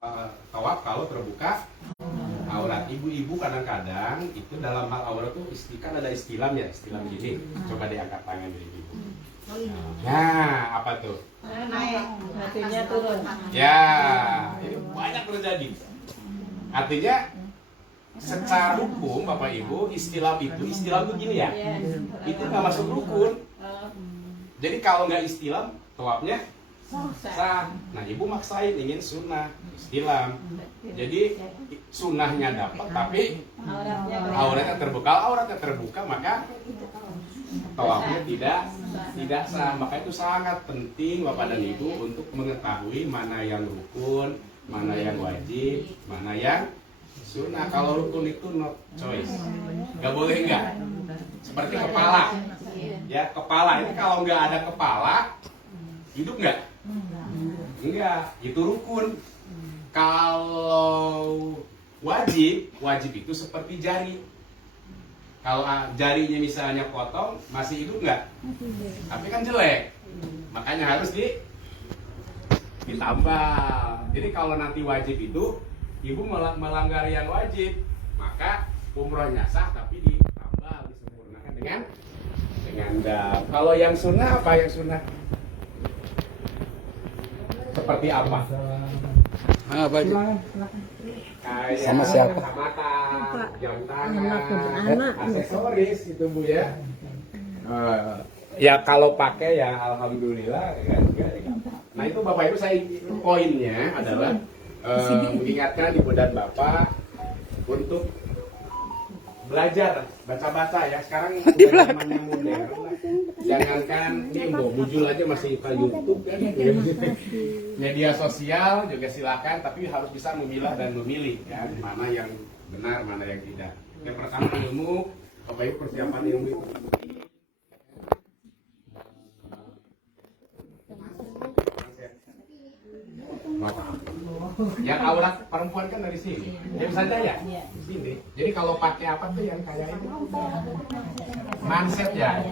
tawaf kalau terbuka aurat. Ibu-ibu kadang-kadang itu dalam hal aurat tuh kan ada istilam ya, istilam gini. Coba diangkat tangan dari ibu. Nah, apa tuh? Naik, hatinya turun. Ya, ini banyak terjadi. Artinya secara hukum Bapak Ibu istilam itu gini ya, itu nggak masuk rukun. Jadi kalau nggak istilam, tawafnya sah. Nah, ibu maksain ingin sunnah istilam. Jadi sunnahnya dapat, tapi auratnya terbuka, maka tawafnya tidak sah. Maka itu sangat penting Bapak dan Ibu untuk mengetahui mana yang rukun, mana yang wajib, mana yang sunnah. Kalau rukun itu no choice, nggak boleh nggak. Seperti kepala, ya kepala ini kalau nggak ada kepala hidup nggak? Enggak, itu rukun. Kalau wajib itu seperti jari. Kalau jarinya misalnya potong, masih hidup nggak? Tapi kan jelek, makanya harus ditambal. Jadi kalau nanti wajib itu, ibu melanggar yang wajib, maka umrohnya sah tapi ditambal, disempurnakan dengan dam. Kalau yang sunnah apa yang sunnah? Seperti apa? Apa itu? Kayak Sama siapa? kacamata, jam tangan, aksesoris itu Bu ya. Ya kalau pakai ya alhamdulillah. Nah itu Bapak Ibu, saya poinnya adalah mengingatkan Ibu dan Bapak untuk belajar baca-baca ya. Sekarang udah zamannya modern. Jangankan ini bujul aja masih ke YouTube kan. Media sosial juga silakan, tapi harus bisa memilah dan memilih ya, mana yang benar, mana yang tidak. Yang pertama ilmu, Bapak Ibu persiapan ilmu itu. Yang aurat perempuan kan dari sini, ya bisa aja ya, di sini. Jadi kalau pakai apa tuh yang kayak itu? Manset ya.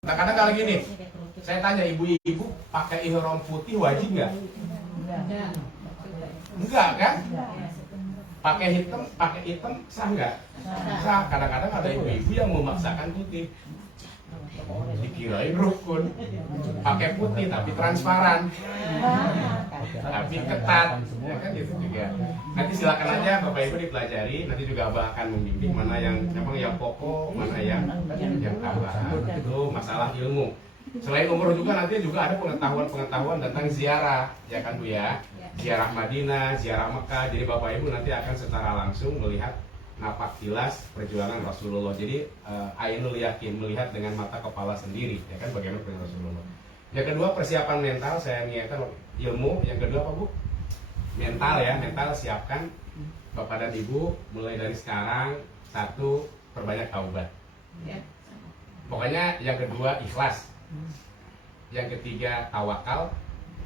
Kadang-kadang kalau gini, saya tanya ibu-ibu pakai ihram putih wajib nggak? Enggak kan? Pakai hitam sah nggak? Sah. Kadang-kadang ada ibu-ibu yang memaksakan putih. Dikirain rukun, pakai putih tapi transparan, tapi ketat, ya kan gitu juga. Nanti silakan aja Bapak Ibu dipelajari, nanti juga Abah akan membimbing mana yang memang yang pokok, mana yang tambahan. Itu masalah ilmu. Selain umroh juga nanti juga ada pengetahuan tentang ziarah, ya kan Bu ya? Ziarah Madinah, ziarah Mekah. Jadi Bapak Ibu nanti akan secara langsung melihat napak tilas perjuangan Rasulullah. Jadi ainul yakin, melihat dengan mata kepala sendiri, ya kan bagaimana perjuangan Rasulullah. Yang kedua persiapan mental, saya mengingatkan ilmu. Yang kedua apa Bu? Mental ya, mental siapkan Bapak dan Ibu mulai dari sekarang. Satu, perbanyak taubat. Pokoknya yang kedua ikhlas. Yang ketiga tawakal.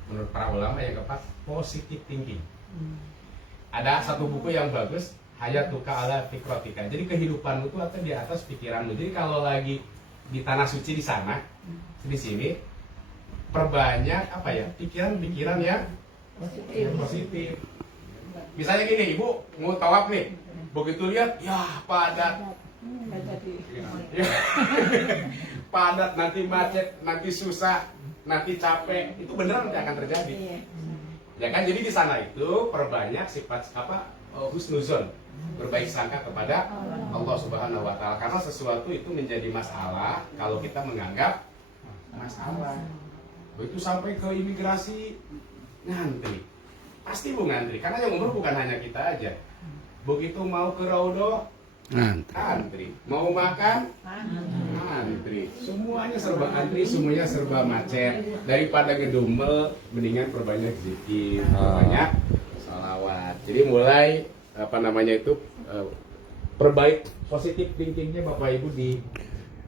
Menurut para ulama yang keempat positive thinking. Ada satu buku yang bagus, Hayatuka ala fikrotika. Jadi kehidupanmu itu ada di atas pikiranmu. Jadi kalau lagi di tanah suci di sana, di sini, perbanyak apa ya, pikiran-pikiran yang positif. Misalnya gini, Ibu mau tawaf nih, begitu lihat, ya padat, padat, nanti macet, nanti susah, nanti capek, itu beneran nanti akan terjadi. Ya kan, jadi di sana itu perbanyak sifat apa, husnuzon, berbaik sangka kepada Allah Subhanahu wa Ta'ala, karena sesuatu itu menjadi masalah kalau kita menganggap masalah. Begitu sampai ke imigrasi ngantri, pasti Bu ngantri, karena yang umroh bukan hanya kita aja. Begitu mau ke Raudoh antri, mau makan antri, semuanya serba antri, semuanya serba macet. Daripada ngedumel, mendingan perbanyak zikir, perbanyak salawat. Jadi mulai apa namanya itu perbaik positif thinkingnya Bapak Ibu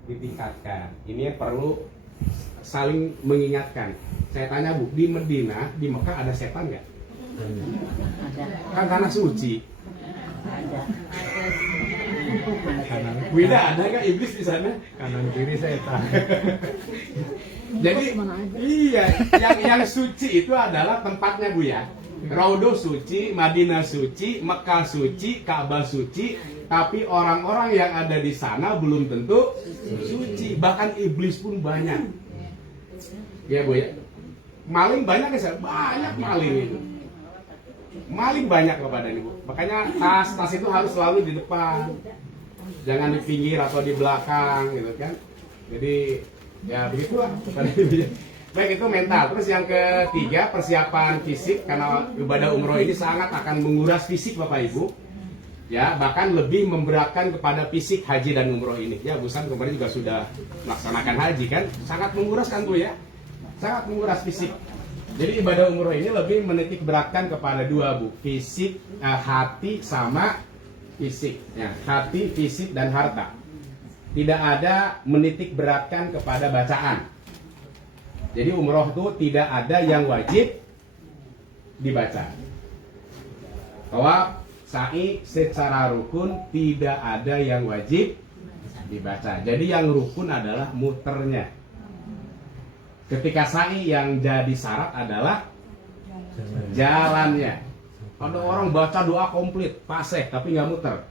ditingkatkan. Ini yang perlu saling mengingatkan. Saya tanya Bu, di Medina, di Mekah ada setan nggak? Kan tanah suci. Bu Ida, ada nggak iblis di sana? Kanan kiri setan. Jadi iya, yang suci itu adalah tempatnya Bu ya. Raudo suci, Madinah suci, Mekah suci, Ka'bah suci, tapi orang-orang yang ada di sana belum tentu suci. Bahkan iblis pun banyak. Ya Bu ya. Maling banyak ya, banyak maling itu. Maling banyak kepada ini Bu. Makanya tas itu harus selalu di depan. Jangan di pinggir atau di belakang gitu kan. Jadi ya begitulah kepada ini. Baik, itu mental. Terus yang ketiga, persiapan fisik, karena ibadah umroh ini sangat akan menguras fisik Bapak Ibu. Ya, bahkan lebih memberatkan kepada fisik haji dan umroh ini. Ya, Bu San kemarin juga sudah melaksanakan haji kan, sangat menguras kan Bu ya. Sangat menguras fisik. Jadi ibadah umroh ini lebih menitik beratkan kepada dua Bu, fisik, hati sama fisik. Ya, hati, fisik dan harta. Tidak ada menitik beratkan kepada bacaan. Jadi umroh itu tidak ada yang wajib dibaca. Tawaf, sa'i secara rukun tidak ada yang wajib dibaca. Jadi yang rukun adalah muternya. Ketika sa'i yang jadi syarat adalah jalannya. Ada orang baca doa komplit, fasih tapi nggak muter.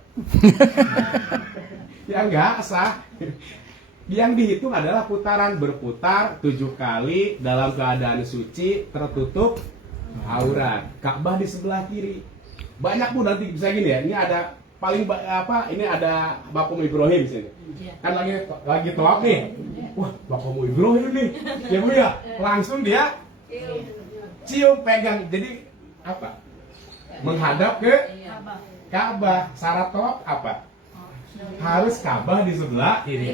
Ya nggak sah. Yang dihitung adalah putaran, berputar 7 kali dalam keadaan suci, tertutup aurat. Ka'bah di sebelah kiri. Banyak Bu nanti bisa gini ya. Ini ada paling ini ada Makom Ibrahim sini. Kan lagi tawaf nih. Wah, Makom Ibrahim nih. Ya Bu ya, langsung dia cium pegang. Jadi apa? Menghadap ke Ka'bah. Syarat tawaf apa? Harus Ka'bah di sebelah kiri.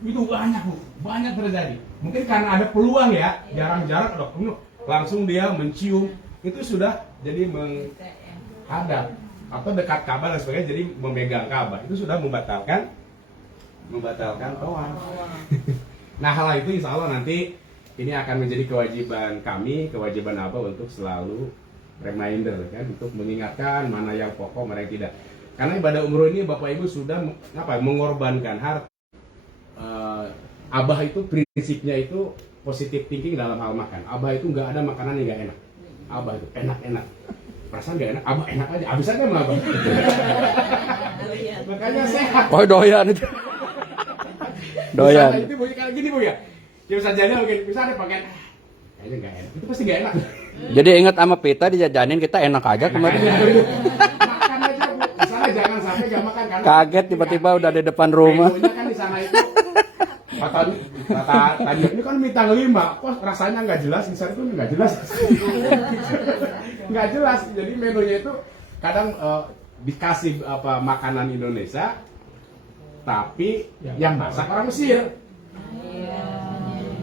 Itu banyak Bu, banyak terjadi. Mungkin karena ada peluang ya, jarang-jarang ada peluang, langsung dia mencium, itu sudah jadi menghadap atau dekat Ka'bah dan sebagainya, jadi memegang Ka'bah, itu sudah membatalkan tawaf. Nah, hal itu insya Allah nanti ini akan menjadi kewajiban kami, kewajiban Abah untuk selalu reminder kan, untuk mengingatkan mana yang pokok, mana yang tidak. Karena ibadah umroh ini Bapak Ibu sudah mengorbankan harta. Abah itu prinsipnya itu positive thinking dalam hal makan. Abah itu nggak ada makanan yang nggak enak. Abah itu enak-enak. Perasaan nggak enak, Abah enak aja. Abis aja sama Abah. Makanya sehat. Oh, doyan itu. Doyan. Misalnya itu kayak gini Bu ya. Ya bisa jadi mungkin bisa ada pakai kayaknya nggak enak. Itu pasti nggak enak. Jadi ingat sama pita dijajanin kita enak aja kemarin. Makan aja Bu. Misalnya jangan sampai nggak makan karena Kaget tiba-tiba udah di depan rumah. menunya kan di sana itu kata tadi ini kan bintang 5, kok rasanya nggak jelas, di sana itu nggak jelas. Nggak jelas. Jadi menunya itu kadang dikasih makanan Indonesia, tapi yang masak orang Mesir.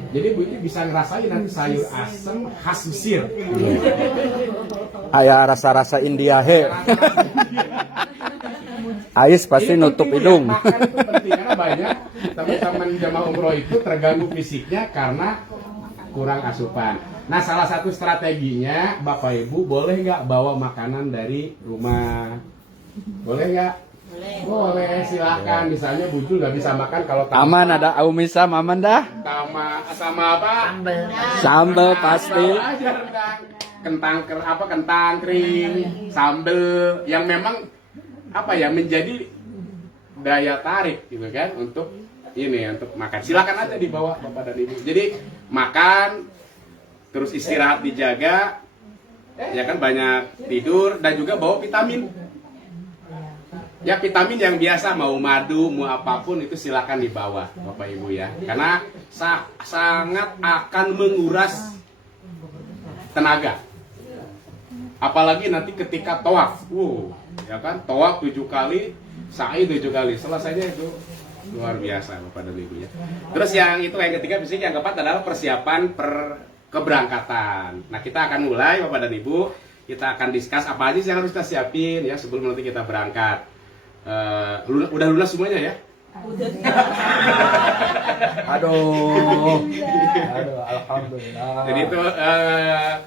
Jadi Bu ini bisa ngerasain nanti sayur asem khas Mesir. Kayak rasa-rasa India he. Ais pasti nutup hidung. Makan itu penting karena banyak teman-teman jamaah umroh itu terganggu fisiknya karena kurang asupan. Nah, salah satu strateginya Bapak Ibu boleh nggak bawa makanan dari rumah? Boleh nggak? Boleh, silakan. Misalnya Bujul nggak bisa makan kalau Aman ada Aumisa aman dah. sama apa? Sambal pasti. Aja rendang. Kentang kering, sambel yang memang menjadi daya tarik gitu kan untuk makan. Silakan aja dibawa Bapak dan Ibu. Jadi makan terus istirahat dijaga, ya kan, banyak tidur dan juga bawa vitamin. Ya vitamin yang biasa, mau madu, mau apapun itu silakan dibawa Bapak Ibu ya. Karena sangat akan menguras tenaga. Apalagi nanti ketika tawaf. Ya kan, tawaf 7 kali, sa'i 7 kali. Selesainya itu luar biasa Bapak dan Ibu ya. Terus yang ketiga, fisik, yang keempat adalah persiapan keberangkatan. Nah, kita akan mulai Bapak dan Ibu. Kita akan discuss apa aja yang harus kita siapin ya sebelum nanti kita berangkat. Udah lunas semuanya ya? Aduh. Alhamdulillah. Jadi itu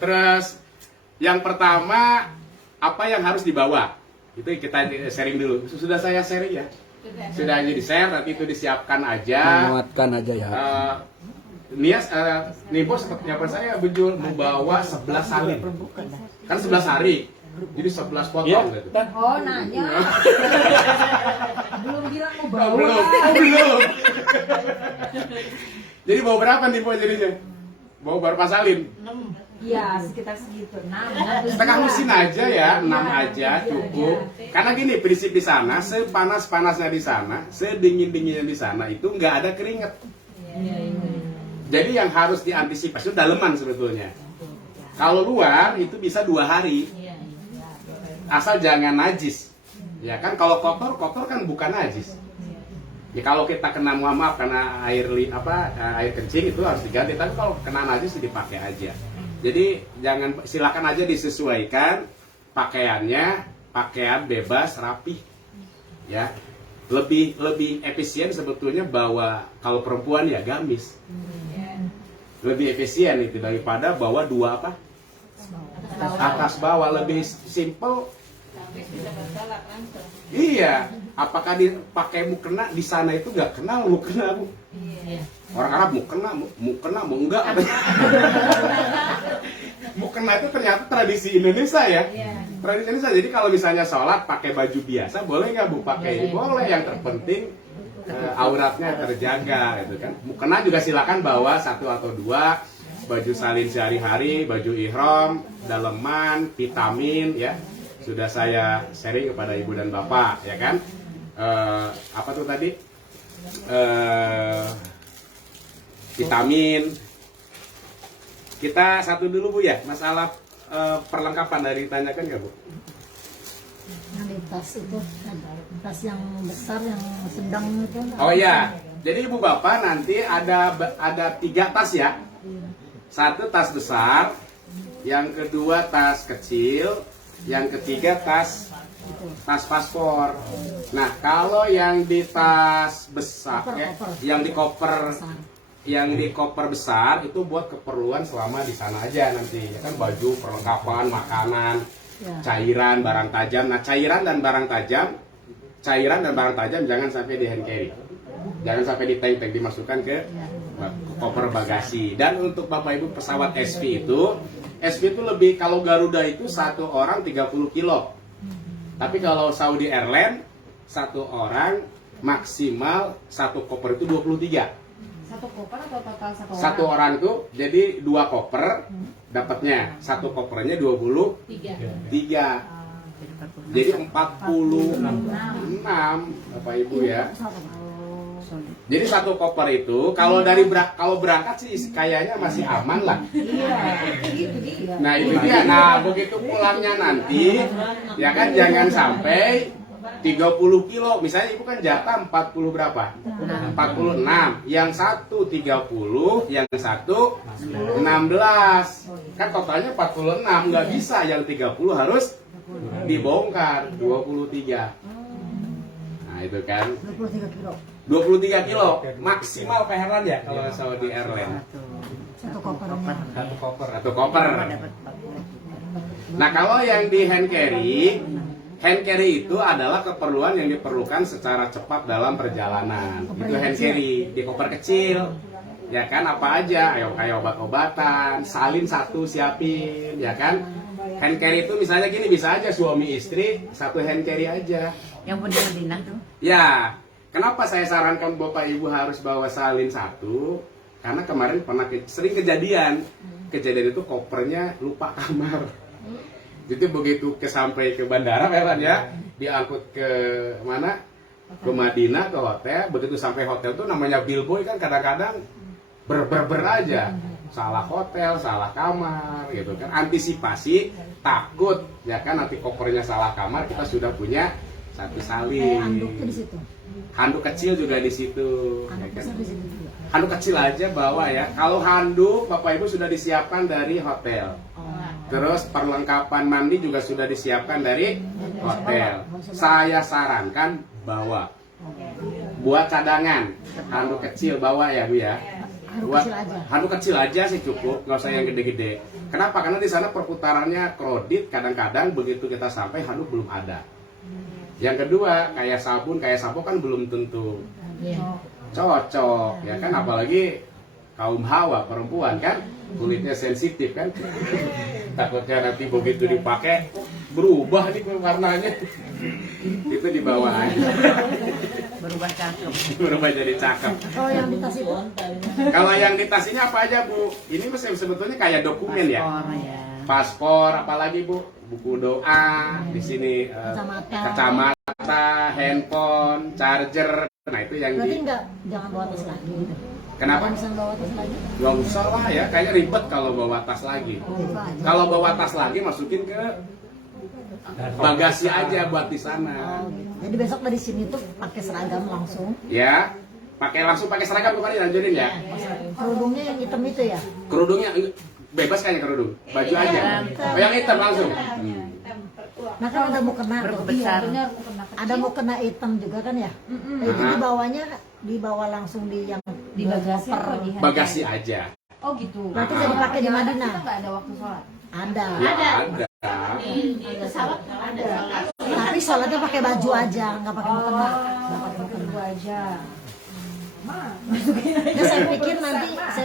terus yang pertama apa yang harus dibawa? Itu kita sharing dulu. Sudah saya sharing ya. Sudah aja di-share, nanti itu disiapkan aja. Menguatkan aja ya. Nias, nih bos, nyapan saya bejul mau bawa 11 salin. Kan 11 hari. Jadi 11 potong gitu. Oh, nanya. Belum bilang mau bawa. Belum. Jadi bawa berapa nih bos jadinya? Bawa berapa salin? Iya, sekitar segitu. 6. Setengah mesin aja ya, 6 aja cukup. Karena gini, prinsip di sana, sepanas-panasnya di sana, sedingin-dinginnya di sana itu nggak ada keringet. Jadi yang harus diantisipasi itu daleman sebetulnya. Kalau luar itu bisa 2 hari, asal jangan najis. Ya kan, kalau kotor kan bukan najis. Ya kalau kita kena maaf karena air kencing itu harus diganti. Tapi kalau kena najis dipakai aja. Jadi silakan aja disesuaikan pakaiannya, pakaian bebas rapi, ya. Lebih efisien sebetulnya bawa kalau perempuan ya gamis, lebih efisien itu daripada bawa 2 atas bawah, lebih simple. Iya, apakah dipakai mukena di sana itu nggak kena mukena bu? Orang Arab mukena mau enggak? Mukena itu ternyata tradisi Indonesia ya. Tradisi Indonesia. Jadi kalau misalnya sholat pakai baju biasa boleh nggak bu? Pakai boleh. Yang terpenting auratnya terjaga gitu kan. Mukena juga silakan bawa 1 atau 2 baju salin sehari-hari, baju ihram, daleman, vitamin ya. Sudah saya sharing kepada ibu dan bapak ya kan. Apa tuh tadi? Vitamin. Kita satu dulu bu ya, masalah perlengkapan dari ditanyakan nggak bu? Yang tas itu, tas yang besar, yang sedang itu. Oh iya, jadi ibu bapak nanti ada 3 tas ya. 1 tas besar, yang kedua tas kecil, yang ketiga tas paspor. Nah kalau yang di tas besar, yang di koper besar itu buat keperluan selama di sana aja nanti ya kan, baju, perlengkapan, makanan, cairan, barang tajam. Nah cairan dan barang tajam jangan sampai di hand carry, jangan sampai di tank dimasukkan ke koper bagasi. Dan untuk bapak ibu pesawat SP itu lebih, kalau Garuda itu 1 orang 30 kilo. Tapi kalau Saudi Airlines 1 orang maksimal 1 koper itu 23. 1 koper atau total 1 orang? 1 orang tuh jadi 2 koper dapatnya. 1 kopernya 23. Jadi 46 Bapak Ibu ya. Jadi 1 koper itu kalau berangkat sih kayaknya masih aman lah. Nah itu dia. Nah begitu pulangnya nanti ya kan jangan sampai 30 kilo, misalnya ibu kan jatah 40 berapa? 46. Yang 1 30, yang 1 16. Kan totalnya 46, nggak bisa. Yang 30 harus dibongkar 23. Nah itu kan 23 kilo maksimal Pak Herlan ya kalau Saudi Airlines. 1 koper. 1 koper. Nah kalau yang di hand carry itu adalah keperluan yang diperlukan secara cepat dalam perjalanan. Itu hand carry di koper kecil. Ya kan, apa aja, kayak obat-obatan, salin 1 siapin, ya kan. Hand carry itu misalnya gini, bisa aja suami istri 1 hand carry aja. Yang Madinah tuh. Ya, kenapa saya sarankan Bapak Ibu harus bawa salin 1? Karena kemarin pernah sering kejadian itu kopernya lupa kamar. Jadi begitu sampai ke bandara ya, diangkut ke mana? Ke Madinah, ke hotel. Begitu sampai hotel tuh namanya billboy kan kadang-kadang ber aja. Salah hotel, salah kamar gitu kan. Antisipasi takut ya kan nanti kopernya salah kamar, kita sudah punya 1 salin. Handuknya di situ. Handuk kecil juga di situ. Ya kan? Di situ juga. Handuk kecil aja bawa ya. Kalau handuk Bapak Ibu sudah disiapkan dari hotel. Terus perlengkapan mandi juga sudah disiapkan dari hotel. Saya sarankan bawa. Buat cadangan, handuk kecil bawa ya Bu ya. Buat handuk kecil aja sih cukup, nggak usah yang gede-gede. Kenapa? Karena di sana perputarannya kredit, kadang-kadang begitu kita sampai handuk belum ada. Yang kedua, kayak sabun, kayak sampo kan belum tentu cocok, ya kan? Apalagi kaum hawa, perempuan kan, kulitnya sensitif kan. Takutnya nanti begitu dipakai berubah nih warnanya. Itu di bawah aja. Berubah cakep. Berubah jadi cakep. Oh, yang di tas itu? Kalau yang di tas ini apa aja, Bu? Ini sebetulnya kayak dokumen ya. Paspor ya. Paspor, apalagi Bu? Buku doa, di sini kacamata, handphone, charger. Nah, itu yang Berarti jangan bawa tas lagi gitu. Kenapa? Bisa bawa tas lagi? Nggak usah lah ya, kayaknya ribet kalau bawa tas lagi. Itu aja. Kalau bawa tas lagi masukin ke bagasi aja buat di sana. Oh, gitu. Jadi besok dari sini tuh pakai seragam langsung. Ya, langsung pakai seragam bukan dilanjutin ya. Kerudungnya yang hitam itu ya? Kerudungnya bebas kayaknya kerudung, baju aja. Oh, yang hitam langsung. Nah kan ada mau kena tuh. Besar. Ada mau kena hitam juga kan ya? Nah, itu dibawa langsung di yang Di bagasi koper. atau di hand Bagasi carry? aja. Oh gitu. Berarti jadi pakai di Madinah. Kita nggak ada waktu sholat. Ada. Ya ada. Tapi sholatnya pakai baju aja, nggak pakai mukena. Nggak pakai mukena. Berdua aja. Nah, saya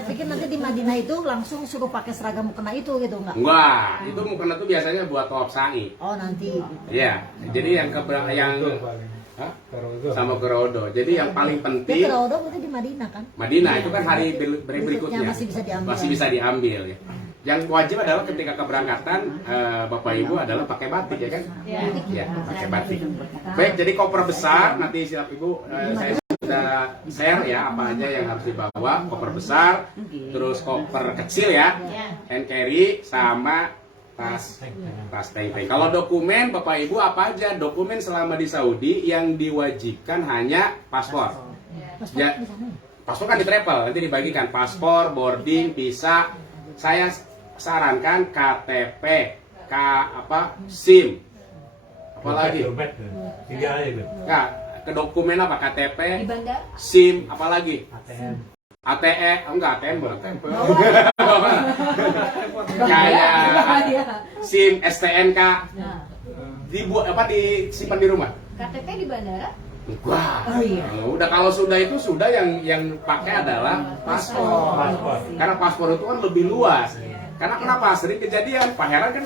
pikir nanti di Madinah itu langsung suruh pakai seragam mukena itu gitu nggak? Enggak, itu mukena tuh biasanya buat tawaf sa'i. Oh nanti. Iya, jadi yang Hah? Sama kerodo. Jadi yang paling Ya penting Kerodo berarti di Madinah kan? Madinah itu kan hari berikutnya. Masih bisa diambil. Masih bisa diambil ya. Yang wajib adalah ketika keberangkatan Bapak Ibu adalah pakai batik ya kan? Ya, pakai batik. Baik, jadi koper besar nanti siap Ibu saya sudah share ya apa aja yang harus dibawa. Koper besar, terus koper kecil ya, hand carry sama tas tank. Kalau dokumen Bapak Ibu apa aja? Dokumen selama di Saudi yang diwajibkan hanya paspor. Paspor Ya. di sana ya? Paspor kan di travel, nanti dibagikan paspor, boarding, visa. Saya sarankan KTP, SIM. Apalagi? Tiga aja itu. Nah, ke dokumen apa? KTP, Di bandara? SIM, apalagi? ATM. Enggak ATM bukan ATM. Kayak SIM, STNK. Dibuat apa disimpan di rumah? KTP di bandara? Wah, Oh iya. udah kalau sudah itu sudah yang pakai adalah paspor. Karena paspor itu kan lebih luas. Karena kenapa? Sering kejadian Pak Heran kan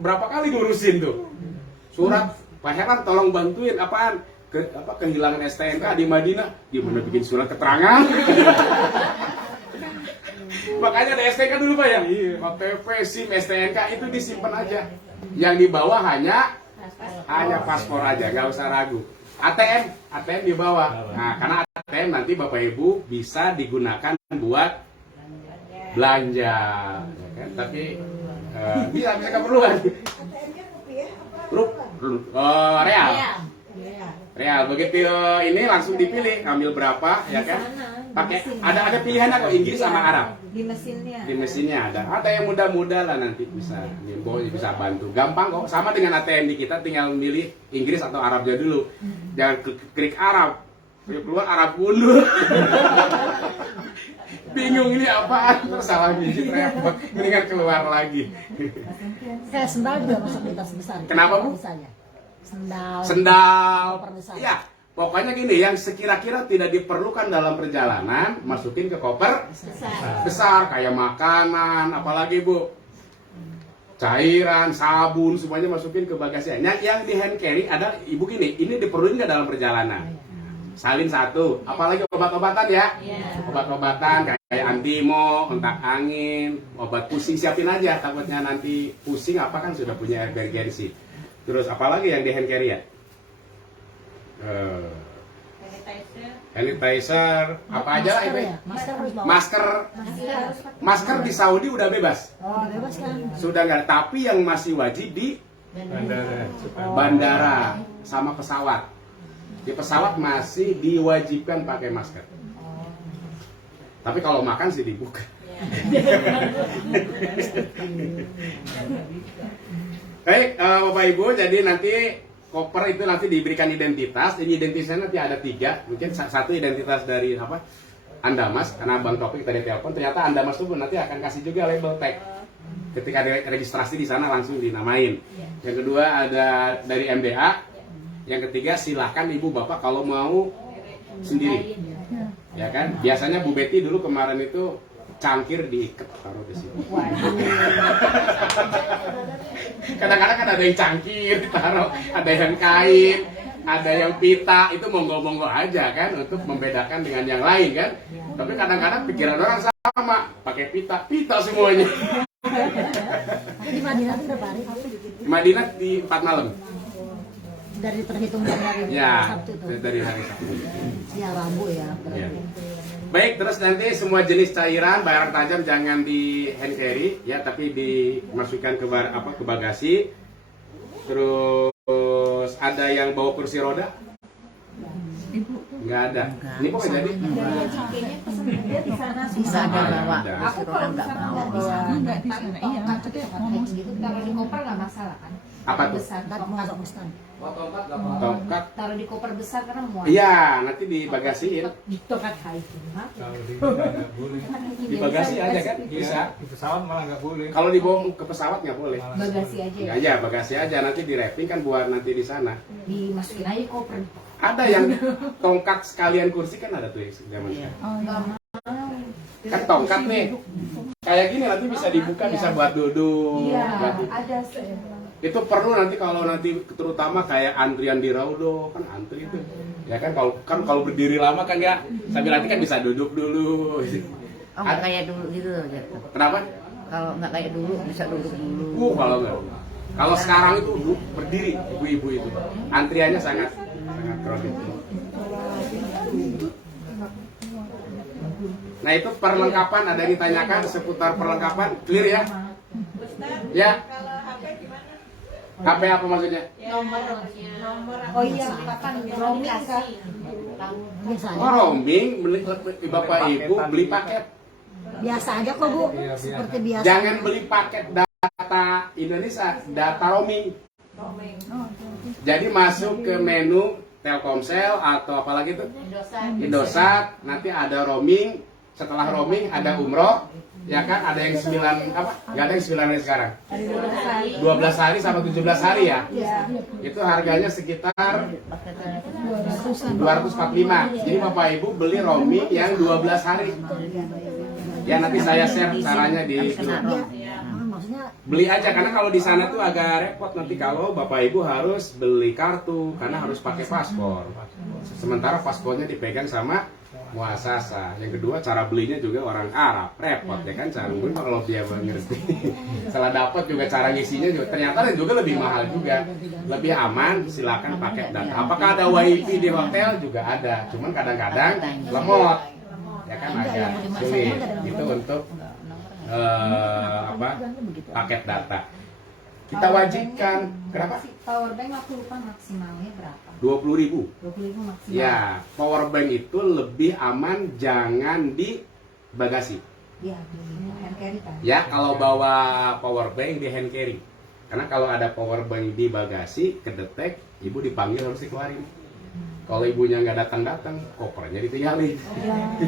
berapa kali ngurusin tuh surat. Pak Heran tolong bantuin apaan? Kehilangan STNK di Madinah. Gimana bikin surat keterangan? Makanya ada STNK dulu Pak ya. KTP, SIM, STNK itu disimpan aja. Yang dibawa hanya paspor aja, nggak usah ragu. ATM dibawa. Nah, karena ATM nanti Bapak Ibu bisa digunakan buat belanja, ya kan? Tapi bisa keperluan. Real. Real. Begitu ini langsung dipilih ngambil berapa, ya kan? Pakai ada pilihan atau Inggris sama Arab. Di mesinnya? Di mesinnya ada. Ada yang muda-muda lah nanti bisa bisa bantu. Gampang kok. Sama dengan ATM di kita tinggal milih Inggris atau Arabnya dulu. Jangan klik Arab. Keluar Arab mundur. Bingung ini apaan? Terus salah biji repot. Mendingan keluar lagi. Kayak sendal juga masuk di tas besar. Kenapa, Bu? Misalnya. Sendal. Koper besar. Iya. Pokoknya gini, yang sekira-kira tidak diperlukan dalam perjalanan, masukin ke koper besar, kayak makanan, apalagi Bu, cairan, sabun, semuanya masukin ke bagasi. Nah, yang di hand carry ada, Ibu gini, ini diperlukan nggak dalam perjalanan? Salin satu, apalagi obat-obatan ya, obat-obatan kayak antimo, kontak angin, obat pusing siapin aja, takutnya nanti pusing apa kan sudah punya emergency. Terus apalagi yang di hand carry ya? Sanitizer, apa aja lah itu. Ya? Masker harus bawa. Masker di Saudi udah bebas. Oh, udah bebas kan? Sudah nggak, tapi yang masih wajib di bandara sama pesawat. Di pesawat masih diwajibkan pakai masker. Tapi kalau makan sih dibuka. Baik, Bapak Ibu, jadi nanti koper itu nanti diberikan identitas. Ini identitasnya nanti ada 3. Mungkin satu identitas dari apa? Andamas, karena Bang Topik tadi telepon. Ternyata Andamas itu nanti akan kasih juga label tag. Ketika registrasi di sana langsung dinamain. Yang kedua ada dari MBA. Yang ketiga silahkan ibu bapak kalau mau sendiri, ya kan? Biasanya Bu Betty dulu kemarin itu cangkir diikat taruh di sini. Kadang-kadang kan ada yang cangkir taruh, ada yang kain, ada yang pita, itu monggo-monggo aja kan untuk membedakan dengan yang lain kan. Tapi kadang-kadang pikiran orang sama, pakai pita semuanya. Tapi di Madinah itu berapa hari? Di Madinah di 4 malam. Dari terhitung dari hari Ya, Sabtu itu. dari hari Sabtu. Ya Rabu ya. Ya. Baik, terus nanti semua jenis cairan barang tajam jangan di hand carry ya, tapi dimasukkan ke bagasi. Terus ada yang bawa kursi roda? Nggak ada. Ini kok nggak jadi? Kayaknya pesen dia di sana sih. Bisa ada Ah, bawa. ada. Aku kalau misalnya nggak di sana, nggak di sana, iya. Maksudnya ngomong gitu, taruh di koper nggak masalah kan? Apa tuh? Besar, Nggak masuk bustan. Tongkat. taruh di koper besar karena muat. Iya, nanti dibagasiin. Tokat hai itu. Kalau di Indonesia nggak boleh. Dibagasi aja kan? Bisa. Di pesawat malah nggak boleh. Kalau dibawa ke pesawat nggak boleh. Bagasi aja ya. Ya, bagasi aja nanti di wrapping kan buat nanti di sana. Dimasukin aja koper. Ada yang tongkat sekalian kursi kan ada tuh yang zaman sekarang. Nggak mau. Kan tongkat nih. Kayak gini nanti bisa dibuka, bisa buat duduk. Iya, buat ada sih. itu perlu nanti kalau nanti terutama kayak antrian di Raudo kan antri itu ya kan kalau berdiri lama kan nggak sambil nanti kan bisa duduk dulu. Oh, nggak kayak dulu gitu loh, Jatuh. Kenapa? Kalau nggak kayak dulu bisa duduk dulu. Kalau nggak, kalau sekarang itu berdiri ibu-ibu itu antriannya sangat crowded. Nah itu perlengkapan ada yang ditanyakan seputar perlengkapan clear ya? Ya. HP apa maksudnya? Oh iya, kapan roaming kan? Biasa aja. Oh roaming, beli bapak ibu beli paket. Biasa aja kok Bu. Seperti biasa. Jangan beli paket data Indonesia, data roaming. Jadi masuk ke menu Telkomsel atau apalagi itu Indosat, nanti ada roaming. Setelah roaming ada umroh, ya kan? Ada yang 9 apa? Gak ada yang 9 hari sekarang. 12 hari sama 17 hari ya. Itu harganya sekitar 245. Jadi Bapak Ibu beli roaming yang 12 hari. Ya nanti saya share caranya di grup. Maksudnya Beli aja karena kalau di sana tuh agak repot nanti kalau Bapak Ibu harus beli kartu karena harus pakai paspor. Sementara paspornya dipegang sama muasasa. Yang kedua cara belinya juga orang Arab, repot ya kan canggung kalau dia mengerti. Setelah dapat juga cara ngisinya juga ternyata juga lebih mahal juga. Lebih aman silakan pakai data. Apakah ada wifi di hotel juga ada, cuman kadang-kadang lemot. Ya kan agak sulit. Itu untuk paket data. Kita wajibkan kenapa? Power bank aku lupa maksimalnya berapa? 20.000. 20.000 maksimal. Ya, power bank itu lebih aman jangan di bagasi. Iya, di hand carry kan. Ya, kalau bawa power bank di hand carry. Karena kalau ada power bank di bagasi, kedetek, ibu dipanggil harus dikeluarin. Kalau ibunya nggak datang-datang, kopernya ditinggalin.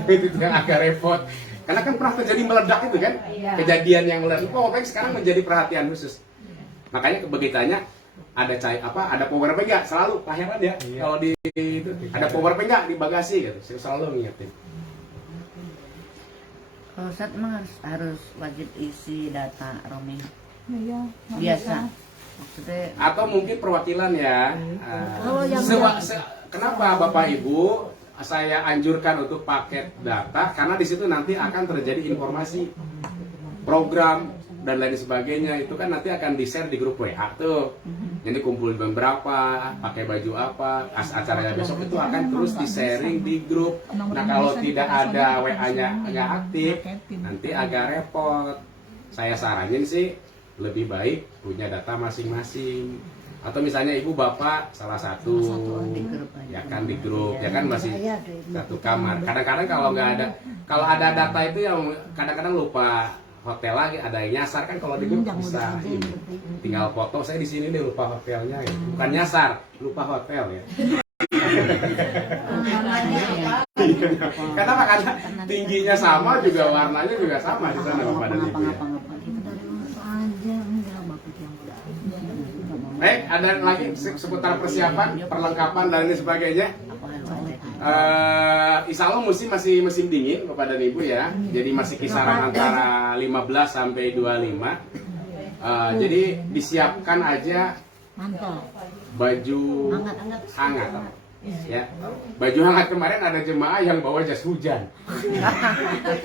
Itu yang agak repot. Karena kan pernah terjadi meledak itu kan, kejadian yang meledak. Power bank sekarang menjadi perhatian khusus. Makanya begitu ada power bank nggak selalu lahiran ya. Kalau di itu ada power bank nggak di bagasi gitu, saya selalu ngingetin. Kalau saat emang harus wajib isi data roaming. Iya, Biasa. Maksudnya Atau mungkin perwakilan ya. Kalau yang Kenapa Bapak Ibu saya anjurkan untuk paket data karena di situ nanti akan terjadi informasi program dan lain sebagainya itu kan nanti akan di-share di grup WA tuh. Jadi kumpul jam berapa, pakai baju apa, acaranya besok itu akan terus di-sharing di grup. Nah kalau tidak ada WA-nya nggak aktif, nanti agak repot. Saya saranin sih lebih baik punya data masing-masing. Atau misalnya ibu bapak salah satu, di grup aja. ya kan di grup, ya kan masih satu kamar. Kadang-kadang kalau ada data itu yang kadang-kadang lupa hotel lagi, ada yang nyasar kan kalau di grup bisa ini. Tinggal foto saya di sini nih lupa hotelnya, ya. Bukan nyasar, lupa hotel ya. Karena makanya tingginya sama juga warnanya juga sama di sana Bapak dan Ibu ya. aja enggak bapak yang udah Baik, ada lagi seputar persiapan, perlengkapan dan lain sebagainya. Insya Allah masih musim dingin Bapak dan Ibu ya. Jadi masih kisaran antara 15 sampai 25. Jadi disiapkan aja Mantap. baju hangat. Ya, baju hangat. Kemarin ada jemaah yang bawa jas hujan.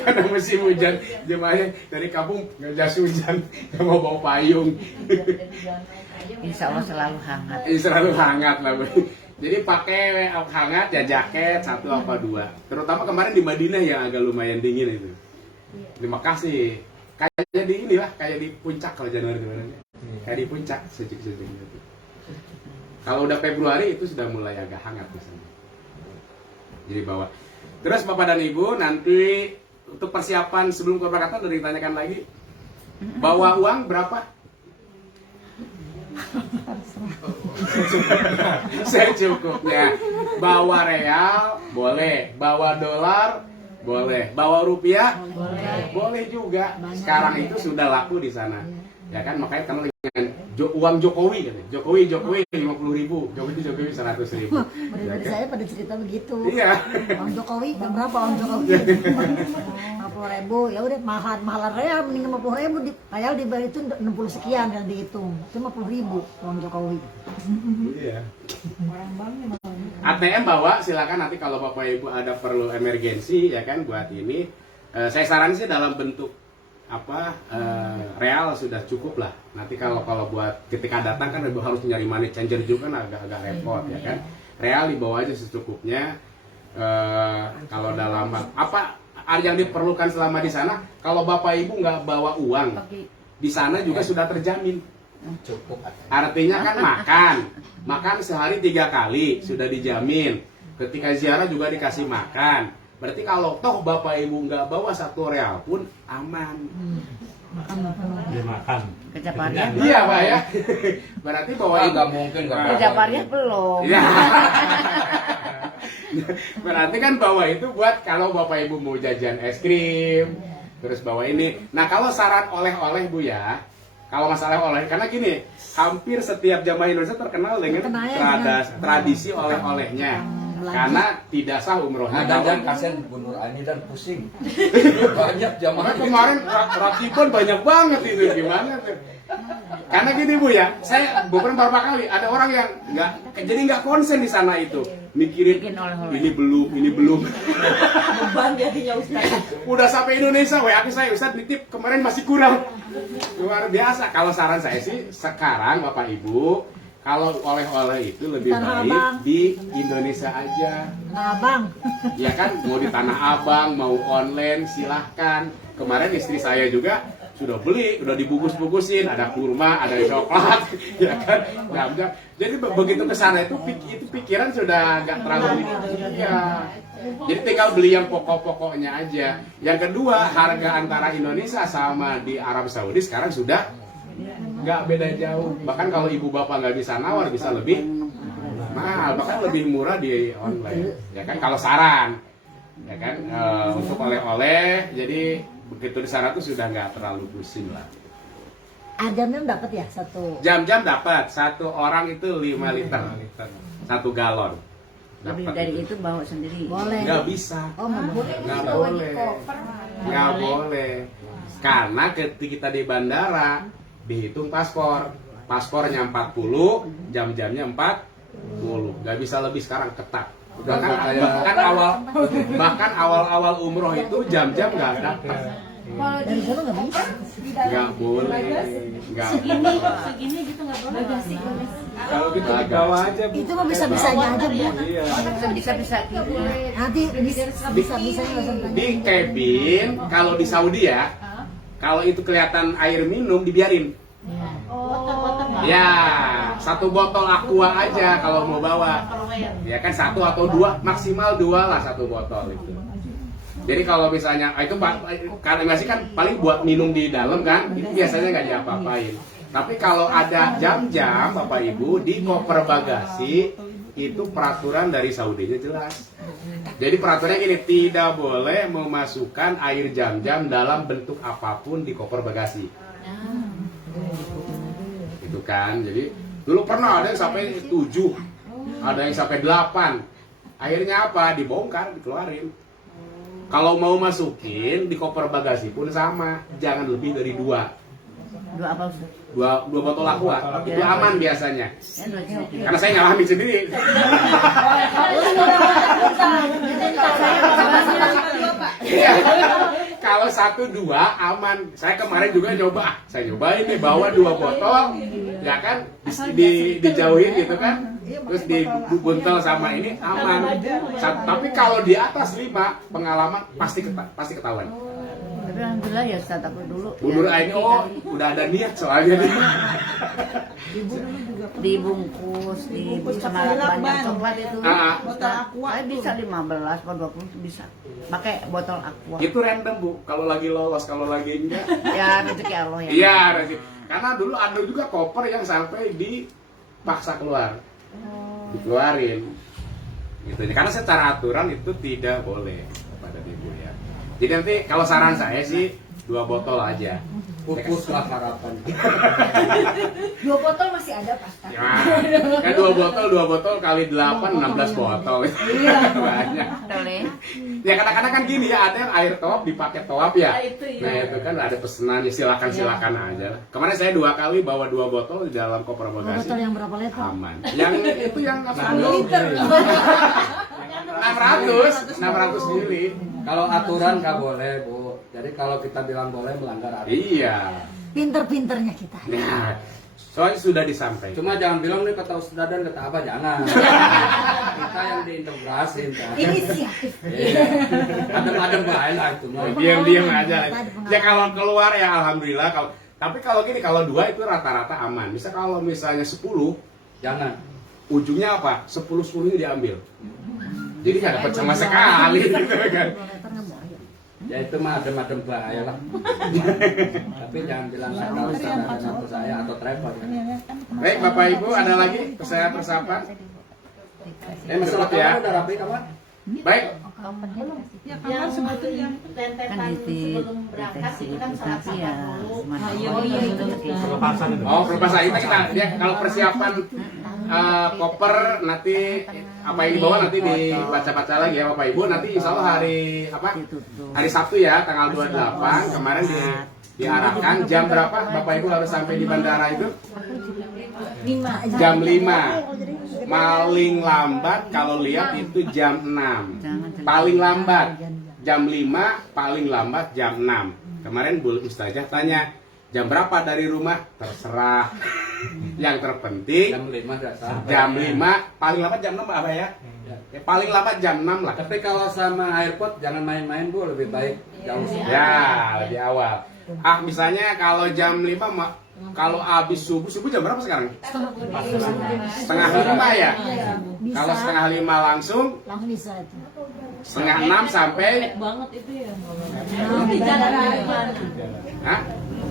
Karena musim hujan, jemaahnya dari kampung nggak jas hujan, nggak mau bawa payung. Insya Allah selalu hangat. Selalu hangat lah, Bu. Jadi pakai hangat ya, jaket 1 apa 2. Terutama kemarin di Madinah yang agak lumayan dingin itu. Terima kasih. Kayak di inilah, kayak di puncak kalau Januari kemarin. Kayak di puncak sejuk-sejuk gitu. Kalau udah Februari itu sudah mulai agak hangat misalnya. Jadi bawa. Terus Bapak dan Ibu nanti untuk persiapan sebelum keberangkatan udah ditanyakan lagi. Bawa uang berapa? Secukupnya. Bawa real boleh, bawa dolar boleh, bawa rupiah boleh juga. Sekarang itu sudah laku di sana. Ya kan, makanya kamu dengan uang Jokowi kan. Jokowi 50.000, Jokowi 100.000. Pribadi saya pada cerita begitu. Iya. Om Jokowi, berapa Om Jokowi? 50.000, ya udah mahalan real, mending 50.000 padahal dibayar itu 60 sekian yang dihitung. Itu 50.000 Om Jokowi. Iya. ATM bawa, silakan nanti kalau Bapak Ibu ada perlu emergensi ya kan buat ini. Saya saran sih dalam bentuk real sudah cukup lah. Nanti kalau buat ketika datang kan harus nyari money changer juga kan agak repot ya kan. Real dibawa aja secukupnya. Kalau dalam apa yang diperlukan selama di sana, kalau Bapak Ibu nggak bawa uang, di sana juga sudah terjamin. Cukup. Artinya kan makan sehari 3 kali sudah dijamin. Ketika ziarah juga dikasih makan. Berarti kalau toh Bapak Ibu nggak bawa 1 real pun aman. Dia makan. Kejaparia? Iya Pak ya. Berarti bawa Ibu Nggak mungkin nggak bawa. Kejaparia belum. Iya. Berarti kan bawa itu buat kalau Bapak Ibu mau jajan es krim, terus bawa ini. Nah kalau saran oleh-oleh Bu ya, kalau masalah oleh, karena gini, hampir setiap jamaah Indonesia terkenal dengan tradisi oleh-olehnya. Karena tidak sah umrohnya. Nah, dan kasihan Bu Nur Ani dan pusing. Banyak jamaah. Kemarin ratiban banyak banget itu, gimana tuh? Karena gini Bu ya, saya beberapa kali ada orang yang nggak konsen di sana itu, mikirin Bikin oleh-oleh. ini belum. Beban jadinya Ustaz. Udah sampai Indonesia, WA saya Ustaz nitip kemarin masih kurang. Luar biasa. Kalau saran saya sih sekarang Bapak Ibu, kalau oleh-oleh itu lebih Tanah baik Abang. di Indonesia aja. Nah, Bang. Ya kan, mau di Tanah Abang, mau online, silahkan. Kemarin istri saya juga sudah beli, udah dibungkus-bungkusin, ada kurma, ada coklat, ya kan. Jam-jam. Jadi begitu ke sana itu pikiran sudah nggak terlalu iya. Jadi tinggal beli yang pokok-pokoknya aja. Yang kedua, harga antara Indonesia sama di Arab Saudi sekarang sudah nggak beda jauh. Bahkan kalau ibu bapak nggak bisa nawar, bisa lebih mahal, bahkan lebih murah di online. Ya kan, kalau saran, ya kan, untuk oleh-oleh. Jadi begitu di sana tuh sudah nggak terlalu pusing lah. Jamnya dapat ya satu. Jam-jam dapat, 1 orang itu 5 liter, 1 galon. Lebih Dapat dari itu bawa sendiri. Boleh. nggak bisa. Oh, nggak boleh. Nggak boleh. Nggak boleh. Karena ketika kita di bandara dihitung paspor. Paspornya 40, jam-jamnya 40. Nggak bisa lebih sekarang, ketat. Bahkan awal-awal umroh itu jam-jam nggak dapat. Dari sana nggak bisa. Nggak boleh. Nggak Segini boleh. gitu nggak boleh. Bagasi. Kalau gitu di bawah aja. Bu. Itu mah bisa-bisanya aja, Bu. Iya. Bisa-bisa Nanti bisa-bisanya langsung Di cabin, kalau di Saudi ya, kalau itu kelihatan air minum dibiarin. Ya, 1 botol aqua aja kalau mau bawa. Ya kan 1 atau 2, maksimal 2 lah 1 botol itu. Jadi kalau misalnya itu karena masih kan paling buat minum di dalam kan, itu biasanya nggak diapa-apain. Tapi kalau ada jam-jam Bapak Ibu di koper bagasi, itu peraturan dari Saudinya jelas. Jadi peraturannya gini, tidak boleh memasukkan air jam-jam dalam bentuk apapun di koper bagasi. Itu kan, jadi Dulu pernah ada yang sampai 7, ada yang sampai 8. Akhirnya apa? Dibongkar, dikeluarin. Kalau mau masukin di koper bagasi pun sama, jangan lebih dari 2. Dua apa Ustaz? Dua botol aqua, itu aman biasanya. Ya, dua sedikit. Karena saya ngalamin sendiri. Iya. Kalau 1, 2 aman. Saya kemarin juga nyoba. Saya nyobain nih bawa 2 botol, ya kan, dijauhin gitu kan. Terus dibuntel sama ini aman. Tapi kalau di atas 5 pengalaman pasti ketahuan. Tapi alhamdulillah ya Ustaz, aku dulu Mundur ya, ini udah ada niat soalnya nih. dibungkus, sama banyak coklat itu. Botol aqua. Saya bisa 15 atau 20 itu bisa. Pakai botol aqua. Itu random Bu, kalau lagi lolos, kalau lagi enggak. Ya rezeki Allah ya. Iya, rezeki. Karena dulu ada juga koper yang sampai dipaksa keluar. Dikeluarin. Gitu. Karena secara aturan itu tidak boleh kepada ibu ya. Jadi nanti kalau saran saya sih 2 botol aja. Pupuslah harapan. 2 botol masih ada pasta. Ya, kan 2 botol kali 8, 16 botol. Iya. Banyak. Boleh. Ya kadang-kadang kan gini ya, ada yang air toap dipakai toap ya. Nah itu kan ada pesanan, ya silakan aja. Kemarin saya 2 kali bawa 2 botol di dalam koper 2 bagasi. botol yang berapa liter? Aman. Yang itu yang 1 liter. 600 mili. Kalau aturan nggak boleh, Bu. Jadi kalau kita bilang boleh melanggar aturan. Iya. Pinter-pinternya kita. Nah, soalnya sudah disampaikan. Cuma jangan bilang nih kata Ustaz dan kata apa, jangan. Kita yang diintegrasin kan. Inisiatif. Iya. Adem-adem baik lah itu mah. Diam-diam aja. Ya kalau keluar ya alhamdulillah. Tapi kalau gini, kalau 2 itu rata-rata aman. Kalau misalnya 10, Jangan. ujungnya apa? 10-10 diambil. Jadi nggak dapat sama sekali gitu kan. Ya itu mah adem-adem bahaya lah. Tapi jangan bilang saya tahu standar satu saya atau travel. Baik Bapak Ibu, ada lagi persiapan? Masalah ya. udah rapi kawan? Baik. Ya kamar sebetulnya. Kan di deteksi itu tapi ya Pelepasan itu. Oh, pelepasan kita ya kalau persiapan koper nanti apa yang dibawa nanti dibaca-baca lagi ya Bapak Ibu. Nanti insya Allah hari Sabtu ya tanggal 28 kemarin diarahkan jam berapa Bapak Ibu harus sampai di bandara itu? Jam 5. Paling lambat kalau lihat itu jam 6. Paling lambat jam 5, paling lambat jam 6. Kemarin Bu Ustazah tanya, jam berapa dari rumah? Terserah. Yang terpenting Jam 5 nggak sampai. jam 5, paling lambat jam 6 apa ya? Ya, paling lambat jam 6 lah. Tapi kalau sama airport jangan main-main Bu, lebih baik jauh sebelum. Ya, lebih awal. Misalnya kalau jam 5 kalau habis subuh jam berapa sekarang? Setengah 5 ya? Bisa. Kalau setengah 5 langsung bisa itu. setengah 6 sampai Banget itu ya. Hah?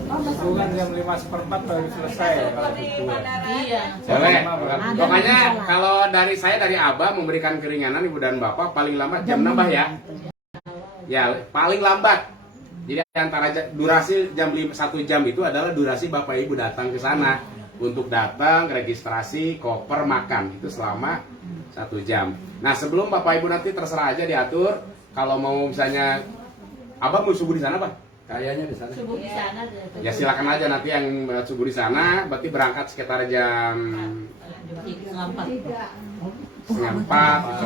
Bukan jam 5/4 baru selesai kalau gitu ya. Iya. Boleh. Ada Pokoknya masalah. kalau dari Abah memberikan keringanan Ibu dan Bapak paling lambat jam 6 ya. Ya, paling lambat. Jadi antara durasi jam 1 jam itu adalah durasi Bapak Ibu datang ke sana untuk datang, registrasi, koper, makan itu selama 1 jam. Nah sebelum Bapak Ibu nanti terserah aja diatur. Kalau mau misalnya Abah mau subuh di sana Pak? Kayaknya di sana. Subuh di sana. Ya silakan aja nanti yang subuh di sana. Berarti berangkat sekitar jam 4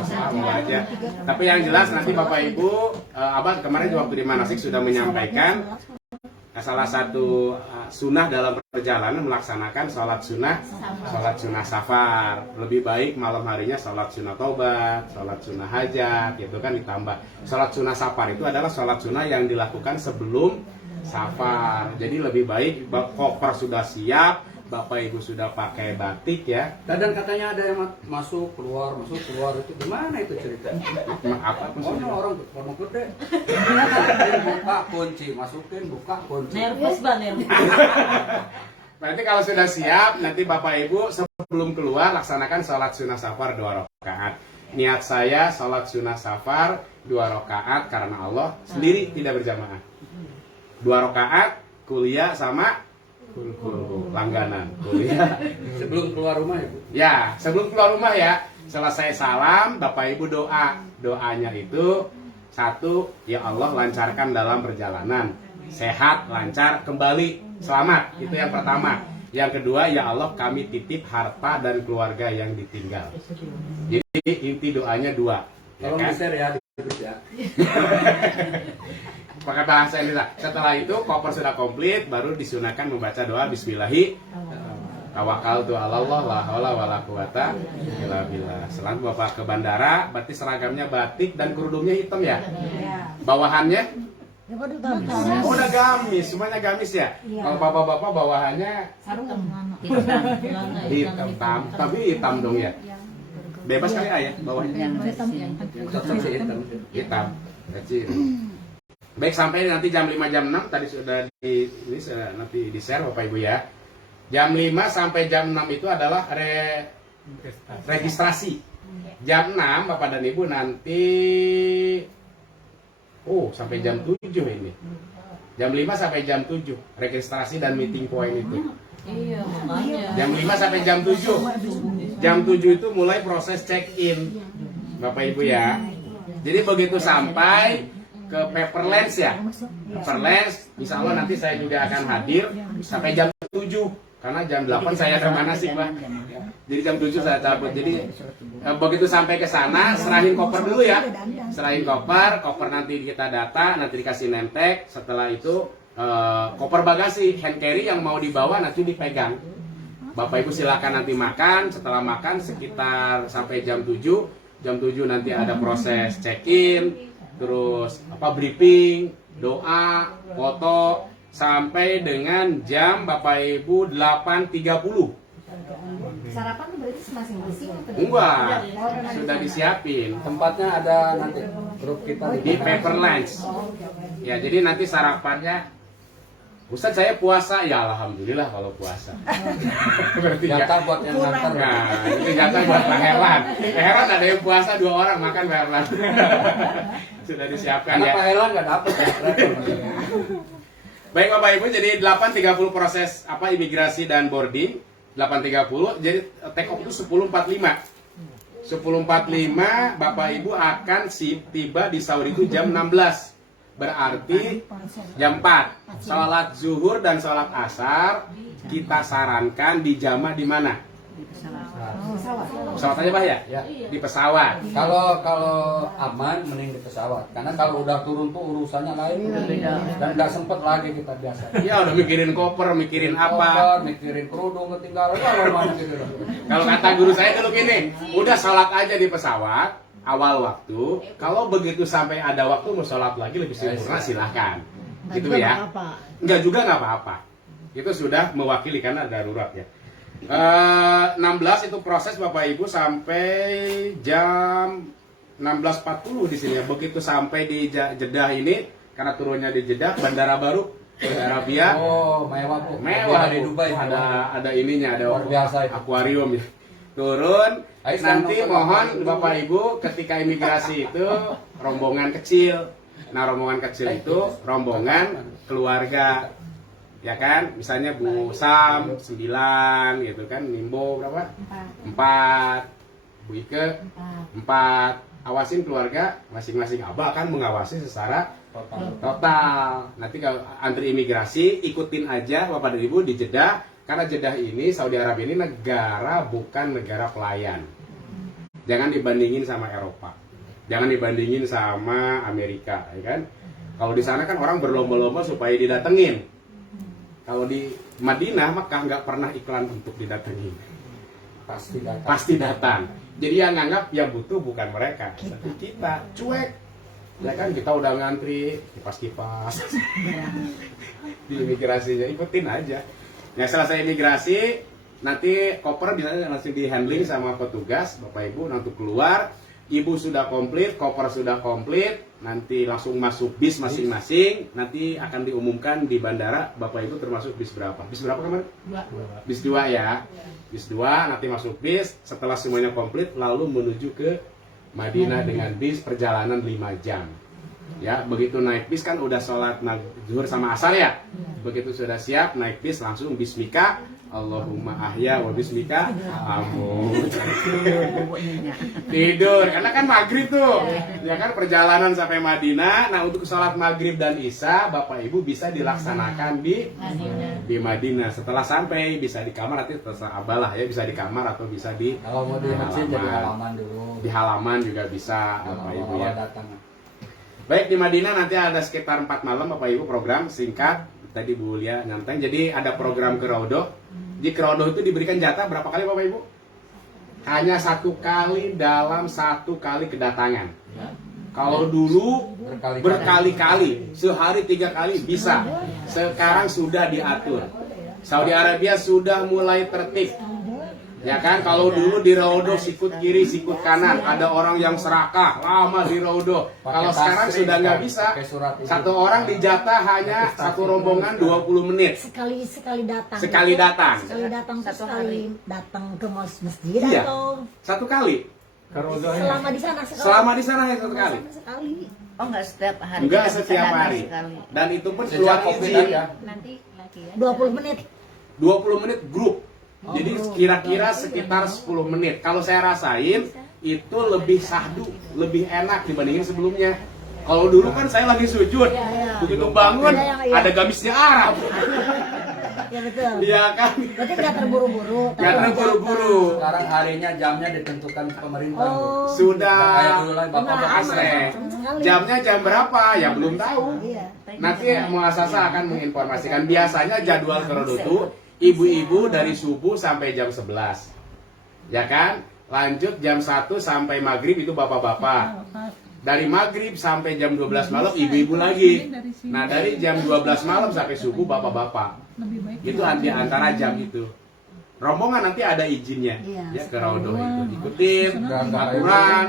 sama aja. Tapi yang jelas nanti Bapak Ibu, Abah kemarin waktu di Manasik sudah menyampaikan salah satu sunnah dalam perjalanan melaksanakan sholat sunnah safar. Lebih baik malam harinya sholat sunnah taubat, sholat sunnah hajat, gitu kan ditambah. Sholat sunnah safar itu adalah sholat sunnah yang dilakukan sebelum safar. Jadi lebih baik koper sudah siap, Bapak Ibu sudah pakai batik ya. Kadang katanya ada yang masuk keluar itu gimana itu cerita? Apa Pokoknya orang gede. Buka kunci, masukin, buka kunci. Nervous banget. Berarti kalau sudah siap, nanti Bapak Ibu sebelum keluar laksanakan sholat sunnah safar 2 rakaat. Niat saya sholat sunnah safar 2 rakaat karena Allah sendiri tidak berjamaah. 2 rakaat kuliah sama Full langganan. Kuliah. Sebelum keluar rumah ya Bu? Ya, sebelum keluar rumah ya, selesai salam, Bapak Ibu doa. Doanya itu satu, ya Allah lancarkan dalam perjalanan, sehat, lancar, kembali, selamat. Itu yang pertama. Yang kedua, ya Allah kami titip harta dan keluarga yang ditinggal. Jadi inti doanya dua. Ya Tolong kan? di-share ya di grup ya. Pakai bahasa Indonesia. Setelah itu koper sudah komplit, baru disunahkan membaca doa Bismillahi. Tawakaltu 'ala Allah, la haula wala quwata illa billah. Setelah Bapak ke bandara, berarti seragamnya batik dan kerudungnya hitam ya. Bawahannya Ya, waduh, gamis. oh, udah gamis, semuanya gamis ya. Kalau bapak-bapak bawahannya hitam, tapi hitam dong ya. Bebas kali ayah bawahnya. Yang versi Cocok sih hitam. Hitam, kecil. Baik, sampai nanti jam 5 jam 6 tadi sudah ini sudah nanti di share Bapak Ibu ya. Jam 5 sampai jam 6 itu adalah registrasi. Jam 6 Bapak dan Ibu nanti sampai jam 7 ini. Jam 5 sampai jam 7 registrasi dan meeting point itu. Iya, makanya. Jam 5 sampai jam 7. Jam 7 itu mulai proses check-in. Bapak Ibu ya. Jadi begitu sampai ke Paperlands ya. Paperlands, insya Allah nanti saya juga akan hadir sampai jam 7. Karena jam 8 saya ada manasik Pak. Jadi jam 7 saya cabut. Jadi begitu sampai ke sana, serahin koper dulu ya. Serahin koper nanti kita data, nanti dikasih name tag. Setelah itu koper bagasi, hand carry yang mau dibawa nanti dipegang. Bapak Ibu silakan nanti makan. Setelah makan sekitar sampai jam 7. Jam 7 nanti ada proses check-in, terus briefing, doa, foto, sampai dengan jam Bapak Ibu 8.30. Sarapan tuh berarti masing-masing atau Enggak, sudah disiapin Tempatnya ada nanti grup kita di Paperlands. Ya, jadi nanti sarapannya Ustaz saya puasa, ya alhamdulillah kalau puasa. Berarti jatah buat yang nganter. Nah, itu jatah buat Pak Herlan. Pak Herlan ada yang puasa 2 orang makan Pak Herlan. Sudah disiapkan Karena ya. Pak Herlan nggak dapet ya. Baik Bapak Ibu, jadi 8.30 proses imigrasi dan boarding. 8.30, jadi take off itu 10.45. 10.45 Bapak Ibu akan tiba di Saudi itu jam 16. Berarti jam 4. Sholat zuhur dan sholat asar kita sarankan dijamah di mana? Pesawat aja Pak ya? Ya. Di pesawat. Kalau aman mending di pesawat. Karena kalau udah turun tuh urusannya lain dan nggak sempet lagi kita biasa. Ya udah mikirin koper, mikirin apa. Koper, mikirin kerudung ketinggalan kalau mana gitu. Kalau kata guru saya dulu gini, udah sholat aja di pesawat awal waktu. Kalau begitu sampai ada waktu mau sholat lagi lebih sempurna silahkan. Gitu ya. Enggak juga nggak apa-apa. Itu sudah mewakili karena darurat ya. 16 itu proses Bapak Ibu sampai jam 16.40 di sini. Begitu sampai di Jeddah ini, karena turunnya di Jeddah, bandara baru Saudi Arabia. Oh, mewah Bu. Mewah di Bu. Dubai. Ada ininya, ada Luar biasa itu. akuarium ya. Turun, Ayo, nanti sekarang mohon nonton. Bapak Ibu ketika imigrasi itu rombongan kecil. Nah, rombongan kecil itu rombongan keluarga. Ya kan, misalnya Bu Sam 9 gitu kan, Nimbo berapa? 4, Bu Ike 4. Awasin keluarga masing-masing. Abah akan mengawasi secara total. Nanti kalau antri imigrasi ikutin aja Bapak dan Ibu di Jeddah, karena Jeddah ini Saudi Arabia ini negara bukan negara pelayan. Jangan dibandingin sama Eropa. Jangan dibandingin sama Amerika, ya kan? Kalau di sana kan orang berlomba-lomba supaya didatengin. Kalau di Madinah, Makkah nggak pernah iklan untuk didatengin. Pasti datang. Jadi yang nganggap yang butuh bukan mereka, tapi kita cuek. Ya kan kita udah ngantri kipas-kipas di imigrasinya, ikutin aja. Nah selesai imigrasi, nanti koper bisa langsung di handling sama petugas, Bapak Ibu nanti keluar. Ibu sudah komplit, koper sudah komplit, nanti langsung masuk bis masing-masing. Nanti akan diumumkan di bandara, Bapak Ibu termasuk bis berapa? Bis berapa kemarin? 2. Bis 2 ya. Bis 2 nanti masuk bis, setelah semuanya komplit lalu menuju ke Madinah dengan bis perjalanan 5 jam. Ya, begitu naik bis kan udah sholat zuhur sama asar ya. Begitu sudah siap naik bis langsung bismika, Allahumma ahya wa bismika amut. Tidur, karena kan maghrib tuh. Ya kan perjalanan sampai Madinah. Nah, untuk sholat maghrib dan isya Bapak Ibu bisa dilaksanakan di Madinah. Setelah sampai bisa di kamar, nanti terserah Abah lah ya, bisa di kamar atau bisa di Kalau mau di masjid jadi halaman dulu. di halaman juga bisa Bapak Ibu ya. Datang. Baik, di Madinah nanti ada sekitar 4 malam Bapak Ibu, program singkat. Tadi Bu Lia nyampaikan, jadi ada program ke Raudoh. Di Raudoh itu diberikan jatah berapa kali Bapak Ibu? Hanya 1 kali dalam 1 kali kedatangan. Kalau dulu berkali-kali, sehari 3 kali bisa. Sekarang sudah diatur. Saudi Arabia sudah mulai tertib. Ya kan, kalau dulu di Raudoh sikut kiri, sikut kanan, ada orang yang serakah lama di Raudoh. Kalau sekarang sudah nggak bisa. Satu orang dijatah hanya satu rombongan 20 menit. Sekali datang. Sekali datang. Sekali datang tuh sekali datang ke masjid Iya. atau 1 kali. selama di sana sekali. Selama di sana hanya 1 kali. Sekali. Oh enggak setiap hari. Enggak Kita bisa setiap datang hari. sekali. Dan itu pun Sejak keluar COVID izin. aja. Nanti lagi ya. 20 menit. 20 menit grup. Jadi kira-kira sekitar 10 menit. Kalau saya rasain itu lebih sahdu, lebih enak dibandingin sebelumnya. Kalau dulu kan saya lagi sujud, begitu bangun ada gamisnya Arab. Ya betul. Iya kan? Berarti nggak terburu-buru. Nggak terburu-buru. Sekarang harinya jamnya ditentukan pemerintah. Bu. Oh. Sudah Kayak dulu lagi Bapak Benar. asrek. Jamnya jam berapa? Ya belum tahu. Iya. Nanti muasasa akan menginformasikan. Biasanya jadwal Raudoh itu ibu-ibu dari subuh sampai jam 11. Ya kan? Lanjut jam 1 sampai maghrib itu bapak-bapak. Dari maghrib sampai jam 12 malam ibu-ibu lagi. Nah, dari jam 12 malam sampai subuh bapak-bapak. Itu di antara jam itu. Rombongan nanti ada izinnya ya ke Raudoh itu. Ikutin aturan.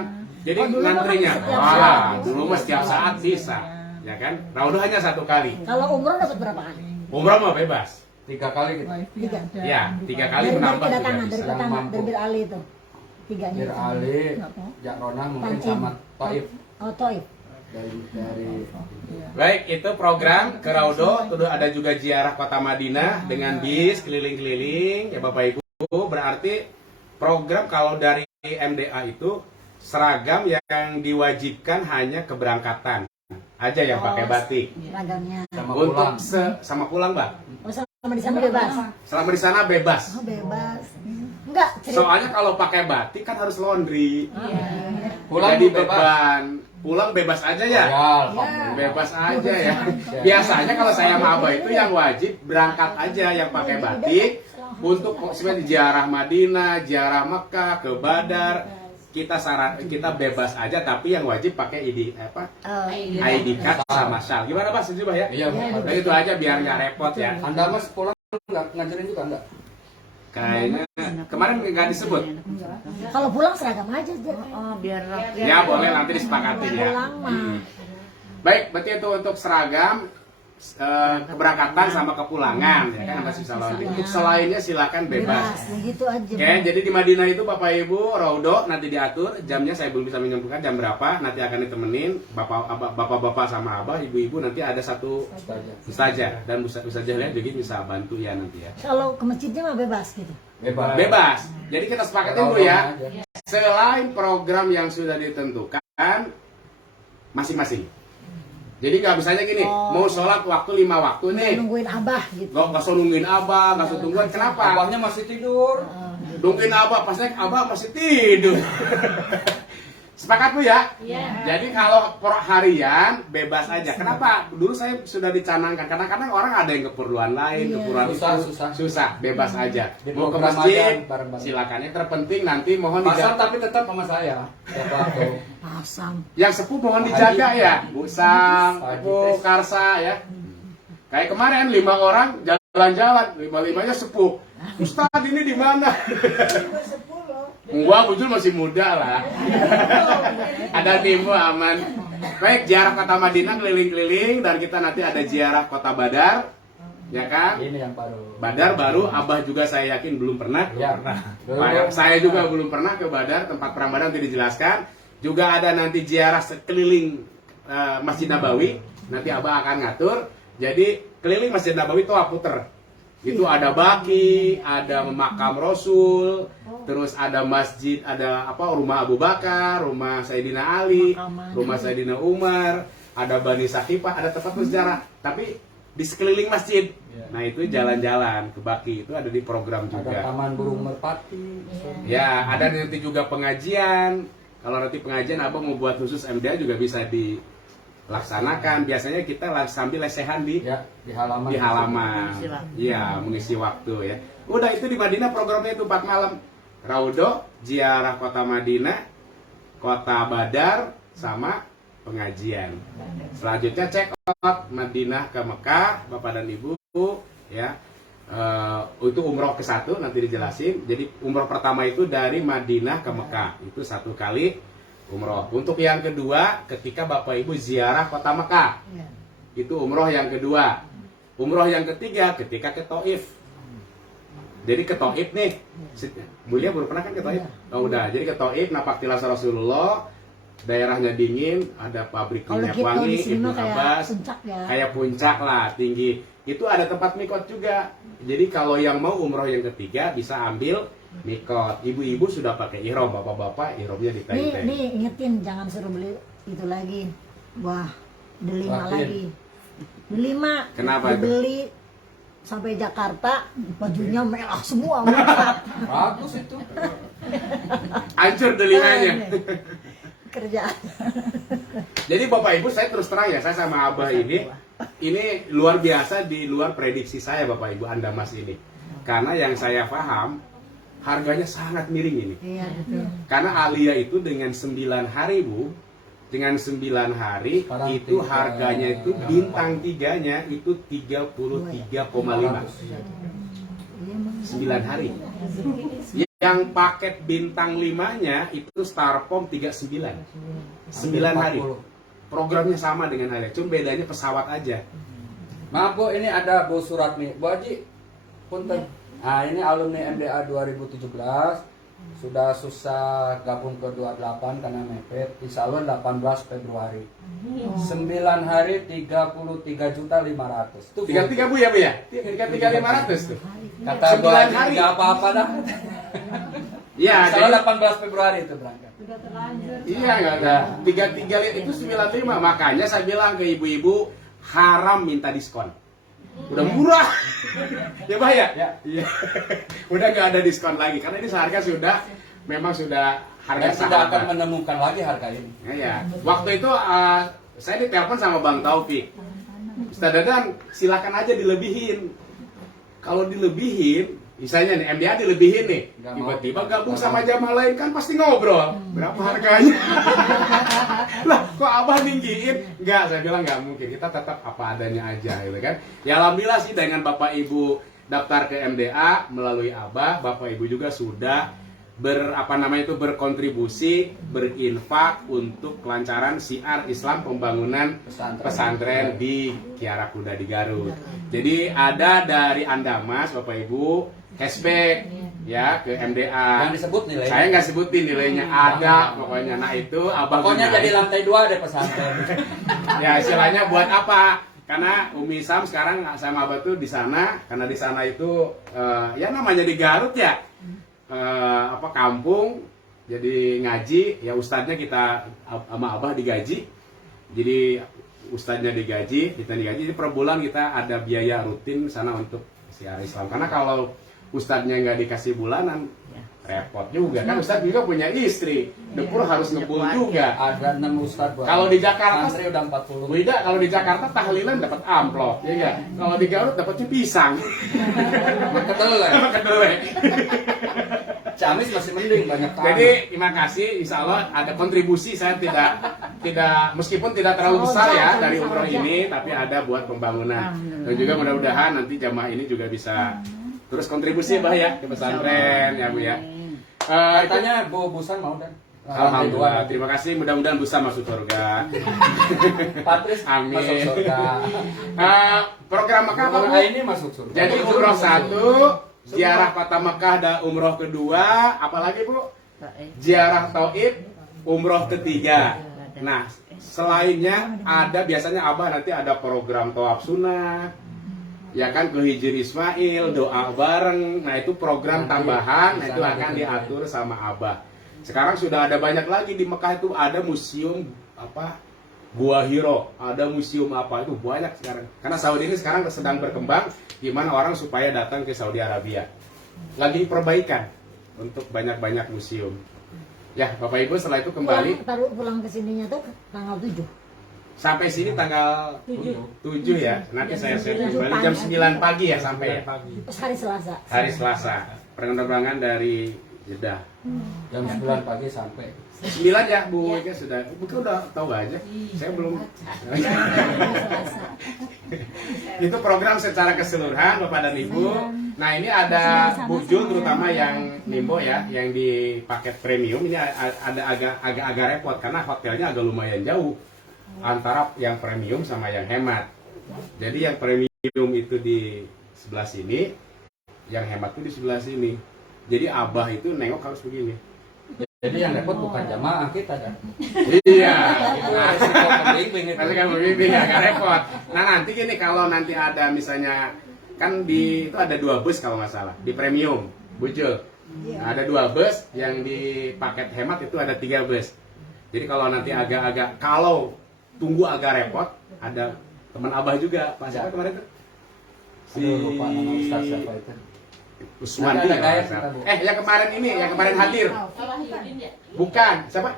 Jadi ngantrinya. Wah, dulu mah setiap saat bisa. Ya kan? Raudoh hanya 1 kali. Kalau umroh dapat berapa kali? Umrah mah bebas. 3 kali gitu. 3. Ya, 3 kali Dari menambah juga kedatangan, dari bisa. pertama, Mampu. dari Bir Ali itu. 3-nya. Bir Ali, Jakronah mungkin Tan'im. sama Taif. Oh, Toib. Dari Baik, itu program ke Raudoh. Terus ada juga ziarah kota Madinah dengan bis keliling-keliling ya Bapak Ibu. Berarti program kalau dari MDA itu seragam yang diwajibkan hanya keberangkatan aja yang pakai batik. Seragamnya. sama Untuk pulang. sama pulang, Mbak. Oh, selama di sana bebas. Selama di sana bebas. Oh, bebas. Enggak, cerita. Soalnya kalau pakai batik kan harus laundry. Pulang Jadi bebas. beban. Pulang bebas aja ya. Ya, alhamdulillah. Bebas aja ya. Biasanya kalau saya sama Abah itu yang wajib berangkat aja yang pakai batik untuk sebenarnya ziarah Madinah, ziarah Mekah, ke Badar. Kita bebas aja tapi yang wajib pakai ID ID card sama syal. Gimana Pak? Setuju Pak ya? Iya, Bu. Nah, itu aja biar nggak repot ya. Anda mas pulang nggak ngajarin juga enggak? Kayaknya kemarin nggak disebut. Kalau pulang seragam aja. Oh, biar rapi. Ya boleh nanti disepakatin ya. Pulang mah. Baik, berarti itu untuk seragam keberangkatan sama kepulangan ya kan masih bisa laundry. Untuk selainnya silakan bebas. Gitu aja. Oke, jadi di Madinah itu Bapak Ibu Raudoh nanti diatur jamnya, saya belum bisa menyimpulkan jam berapa. Nanti akan ditemenin bapak-bapak sama abah, ibu-ibu nanti ada satu ustazah dan ustazah lain juga bisa bantu ya nanti ya. Kalau ke masjidnya mah bebas gitu. Bebas. Jadi kita sepakatin dulu ya. Selain program yang sudah ditentukan masing-masing. Jadi nggak bisanya gini, mau sholat waktu 5 waktu nih. Nungguin abah gitu. Nggak usah nungguin abah, nggak usah tungguan. Kenapa? Abahnya masih tidur. Nungguin abah, pas naik abah masih tidur. Sepakat Bu ya? Iya. Jadi kalau harian bebas aja. Kenapa? Dulu saya sudah dicanangkan. Kadang-kadang orang ada yang keperluan lain, keperluan Susah, itu. susah. Bebas aja. Di Mau ke program masjid, aja, bareng-bareng. silakan. Yang terpenting nanti mohon Pasar dijaga. tapi tetap sama saya. Tiap waktu. Pasang. Yang sepuh mohon dijaga ya. Bu Sam, Haji Bu tes. Karsa ya. Kayak kemarin 5 orang jalan-jalan, 5-5-nya sepuh. Ustadz ini di mana? Enggak, Bujul masih muda lah. Ada Bimbo aman. Baik, ziarah kota Madinah keliling-keliling dan kita nanti ada ziarah kota Badar. Ya kan? Ini yang baru. Badar baru, Abah juga saya yakin belum pernah. Ya. Saya juga belum pernah ke Badar, tempat perang Badar nanti dijelaskan. Juga ada nanti ziarah sekeliling Masjid Nabawi, nanti Abah akan ngatur. Jadi keliling Masjid Nabawi itu puter. Itu ada baki, ada makam Rasul, terus ada masjid, ada rumah Abu Bakar, rumah Sayyidina Ali, rumah Sayyidina Umar, ada Bani Sakifah, ada tempat bersejarah. Tapi di sekeliling masjid. Nah itu jalan-jalan ke baki itu ada di program juga. Ada taman burung merpati. Ya, ada nanti juga pengajian. Kalau nanti pengajian Abang mau buat khusus MDA juga bisa dilaksanakan. Biasanya kita sambil lesehan di halaman. Di halaman. Iya, mengisi waktu ya. Udah itu di Madinah programnya itu 4 malam. Raudo, ziarah kota Madinah, kota Badar, sama pengajian. Selanjutnya check out Madinah ke Mekah, Bapak dan Ibu ya. Itu umroh ke-1 nanti dijelasin. Jadi umroh pertama itu dari Madinah ke Mekah, itu 1 kali umroh. Untuk yang kedua, ketika Bapak Ibu ziarah kota Mekah, itu umroh yang kedua. Umroh yang ketiga ketika ke Taif. Jadi ke Taif nih, Mulia baru pernah kan ke Taif? Oh udah, jadi ke Taif, napak tilas Rasulullah, daerahnya dingin, ada pabrik minyak wangi, Ibnu Abbas, kayak puncak lah, tinggi. Itu ada tempat mikot juga. Jadi kalau yang mau umroh yang ketiga bisa ambil mikot. Ibu-ibu sudah pakai ihram, bapak-bapak ihromnya di Taif. Nih ingetin jangan suruh beli itu lagi. Wah, delima lagi. Delima. Kenapa itu? Dibeli sampai Jakarta bajunya merah semua. Merah. Bagus itu. Hancur delimanya. Kerjaan. Jadi Bapak Ibu saya terus terang ya, saya sama Abah ini luar biasa di luar prediksi saya Bapak Ibu Andamas ini. Karena yang saya paham harganya sangat miring ini. Iya, betul. Karena Alia itu dengan 9 hari Bu, dengan 9 hari Sekarang itu 3, harganya itu bintang 3-nya itu 33,5. 9 hari. Yang paket bintang 5-nya itu Starpom 39. 9 hari. Programnya sama dengan Alia, cuma bedanya pesawat aja. Maaf Bu, ini ada Bu surat nih. Bu Haji, punten. Nah ini alumni MDA 2017. Sudah susah gabung ke 28 karena mepet. Insya Allah 18 Februari. 9 hari 33.500. Tuh 33 Bu ya Bu ya? 33.500 tuh. Kata 9 Bu Haji hari. nggak apa-apa dah. Iya, Insya Allah 18 Februari itu berangkat. iya nggak ada. 33 itu 95. Makanya saya bilang ke ibu-ibu haram minta diskon. Udah murah. Ya Bah ya? Iya. Udah nggak ada diskon lagi karena ini seharga memang sudah harga Dan tidak akan sahabat. menemukan lagi harga ini. Ya. Waktu itu saya ditelepon sama Bang Taufik. Ustaz Dadan silakan aja dilebihin. Kalau dilebihin, misalnya nih MDA dilebihin nih, Nggak mau. tiba-tiba gabung sama jamaah lain kan pasti ngobrol. Berapa harganya? Lah, kok Abah ninggiin? Enggak, saya bilang nggak mungkin. Kita tetap apa adanya aja, gitu kan? Ya alhamdulillah sih dengan Bapak Ibu daftar ke MDA melalui Abah, Bapak Ibu juga sudah berkontribusi, berinfak untuk kelancaran syiar Islam pembangunan pesantren di Kiara Kuda di Garut. Jadi ada dari Andamas Bapak Ibu cashback ya ke MDA. Yang disebut nilainya. Saya nggak sebutin nilainya, ada pokoknya. Nah itu abang Pokoknya gunain. jadi lantai 2 deh pesantren. Ya istilahnya buat apa? Karena Umi Sam sekarang sama Abah tuh di sana, karena di sana itu ya namanya di Garut ya. Kampung, jadi ngaji ya ustadznya kita sama Abah digaji, jadi ustadznya digaji, kita digaji. Jadi per bulan kita ada biaya rutin sana untuk syiar Islam. Karena kalau ustadznya nggak dikasih bulanan repot juga kan. Ustadz juga punya istri, dapur harus ngebul juga. Ada 6 ustadz. Kalau di Jakarta santri udah 40. beda, kalau di Jakarta tahlilan dapat amplop, ya enggak? Kalau di Garut dapatnya pisang. Kedelai. Kedelai. Ciamis masih mending banyak tanah. Jadi terima kasih, insya Allah ada kontribusi. Saya tidak meskipun tidak terlalu besar ya dari umroh ini, tapi ada buat pembangunan. Dan juga mudah-mudahan nanti jamaah ini juga bisa terus kontribusi Bah ya ke pesantren ya Bu ya. Katanya Bu Busan mau dan. Alhamdulillah, terima kasih. Mudah-mudahan bisa masuk surga. Patris Amin. masuk surga. Program Mekah apa Bu? Ini masuk surga. Jadi umroh 1, ziarah kota Mekah dan umroh kedua, apalagi Bu? Ziarah Taif, umroh ketiga. Nah, selainnya ada biasanya Abah nanti ada program tawaf sunnah, ya kan, ke Hijri Ismail, doa bareng. Nah itu program tambahan, nah itu akan diatur sama Abah. Sekarang sudah ada banyak lagi di Mekah itu, ada museum apa Gua Hiro, ada museum apa, itu banyak sekarang. Karena Saudi ini sekarang sedang berkembang, gimana orang supaya datang ke Saudi Arabia. Lagi perbaikan untuk banyak-banyak museum. Ya, Bapak Ibu setelah itu kembali. Pulang ke sininya tuh tanggal 7. Sampai sini tanggal 7 ya. Nanti saya kembali jam 9 pagi ya sampai ya. Terus hari Selasa. Hari Selasa. Penerbangan dari Jeddah. Jam 9 pagi sampai. 9 ya Bu Ika sudah. Mungkin udah tahu aja. Saya belum. Itu program secara keseluruhan Bapak dan Ibu. Nah ini ada Bu Jul terutama yang Nimbo ya, yang di paket premium ini ada agak repot karena hotelnya agak lumayan jauh antara yang premium sama yang hemat. Jadi yang premium itu di sebelah sini, yang hemat itu di sebelah sini. Jadi Abah itu nengok harus begini. Jadi yang repot bukan jamaah kita kan. Iya. Masih Kan membimbing agak repot. Nah nanti gini, kalau nanti ada misalnya kan di itu ada 2 bus kalau nggak salah di premium, Bujul. Nah, ada 2 bus, yang di paket hemat itu ada 3 bus. Jadi kalau nanti agak-agak kalau tunggu agak repot, ada teman Abah juga, Pak siapa kemarin itu? Si lupa nama Ustaz siapa itu. Usmandi. Ada gaya, Yang kemarin ini, yang kemarin hadir. Bukan, siapa?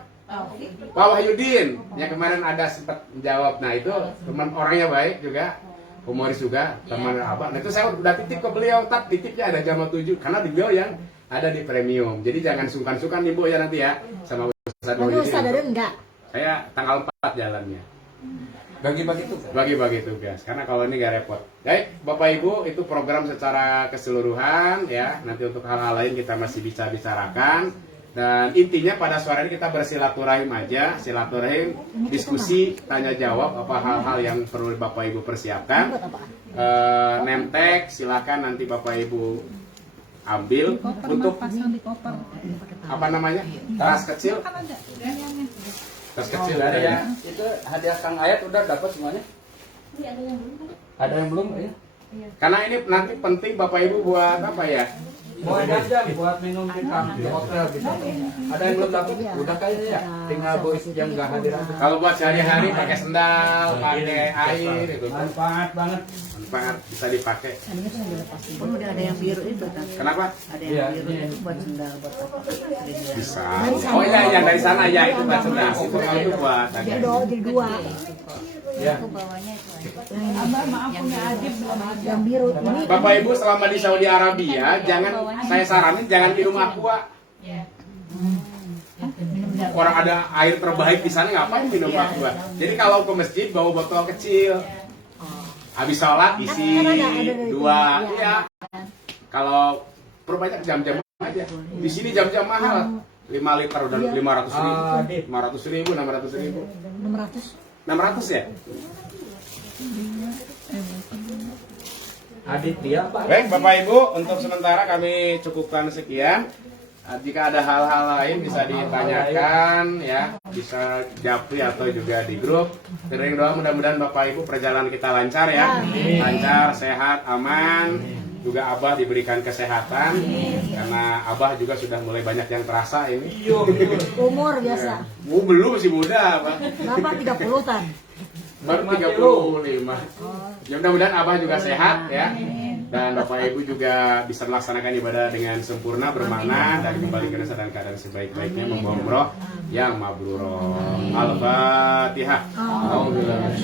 Pak Wahyudin. Yang kemarin ada sempat menjawab. Nah, itu teman orangnya baik juga. Humoris juga, teman Abah. Nah, itu saya udah titip ke beliau, titipnya ada jam 7 karena beliau yang ada di premium. Jadi jangan sungkan-sungkan nih Bu ya nanti ya sama Ustaz Tapi Wahyudin. Ustaz ada enggak? Saya tanggal 4 jalannya. Bagi-bagi tuh. Bagi-bagi tugas, karena kalau ini gak repot. Baik, Bapak Ibu, itu program secara keseluruhan ya. Nanti untuk hal-hal lain kita masih bisa bicarakan. Dan intinya pada sore ini kita bersilaturahim aja, silaturahim, diskusi, tanya jawab apa hal-hal yang perlu Bapak Ibu persiapkan. Name tag, silakan nanti Bapak Ibu ambil untuk pasang di koper. apa namanya, tas kecil. Kan ada. Tas kecil Ada ada ya. yang itu hadiah Kang Ayat udah dapat semuanya? Ada yang belum ya? Karena ini nanti penting Bapak Ibu buat apa ya? Buat jam buat minum di hotel gitu. Ada yang belum dapat? Udah kayaknya ya. Tinggal boys yang nggak hadir aja. Kalau buat sehari-hari pakai sendal, pakai air itu Manfaat banget. manfaat bisa dipakai. Pun udah ada yang biru itu kan. Kenapa? Ada Iya, yang biru iya. itu buat sendal buat apa? Bisa. Oh iya, yang dari sana ya itu buat sendal. Itu kalau itu buat Jadi ada. jadi 2. Ya. Aku bawanya itu aja. Abah maaf punya Adib belum ada. Yang biru ini Bapak Ibu selama di Saudi Arabia jangan, saya saranin jangan minum aqua. Orang ada air terbaik di sana ngapain minum aqua? Jadi kalau ke masjid bawa botol kecil. Habis sholat isi Kan ada 2, itu, ya. Kalau perbanyak jam-jam aja. Di sini jam-jam mahal. 5 liter udah 500.000, 500.000, 600.000. 600. 600 ya? Adit dia Pak. Baik Bapak Ibu, untuk sementara kami cukupkan sekian. Jika ada hal-hal lain bisa ditanyakan ya, bisa japri atau juga di grup. Sering doa mudah-mudahan Bapak Ibu perjalanan kita lancar ya. Lancar, sehat, aman. Juga Abah diberikan kesehatan karena Abah juga sudah mulai banyak yang terasa ini. Umur biasa. Belum masih muda, Abah. Berapa 30-an? Baru 35. Ya mudah-mudahan Abah juga sehat ya. Dan Bapak Ibu juga bisa melaksanakan ibadah dengan sempurna, bermakna, dan kembali ke nusa dan keadaan sebaik-baiknya, membawa umroh yang mabrur. Al-Fatihah. A'udzubillahi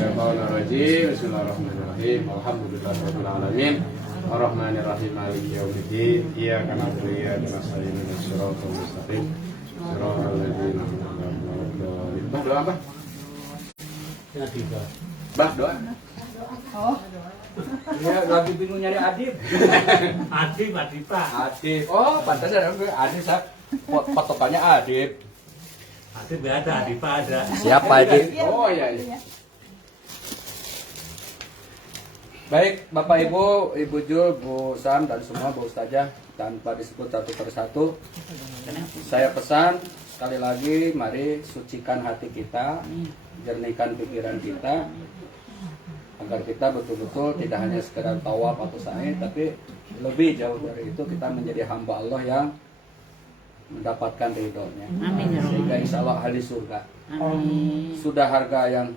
Bismillahirrahmanirrahim. Alhamdulillahirabbil alamin. Arrahmanirrahim. Maliki yaumiddin. Iyyaka na'budu wa iyyaka nasta'in. Ihdinas siratal mustaqim. Siratal ladzina an'amta 'alaihim. Bah, doa apa? Bah, doa. Ya lagi bingung nyari Adib. Adit Pak. Adib. Oh, pantas ada gue Adib sah. Patokannya Adib. Adit nggak ada, Adipa ada. Siapa Adib? Oh iya, iya. Baik, Bapak Ibu, Ibu Jul, Bu Sam dan semua Bu Ustazah tanpa disebut satu persatu. Saya pesan sekali lagi mari sucikan hati kita, jernihkan pikiran kita, agar kita betul-betul tidak hanya sekedar tawaf atau sa'i, tapi lebih jauh dari itu kita menjadi hamba Allah yang mendapatkan ridhonya. Amin ya Sehingga Rabbal. insya Allah ahli surga. Amin. Sudah harga yang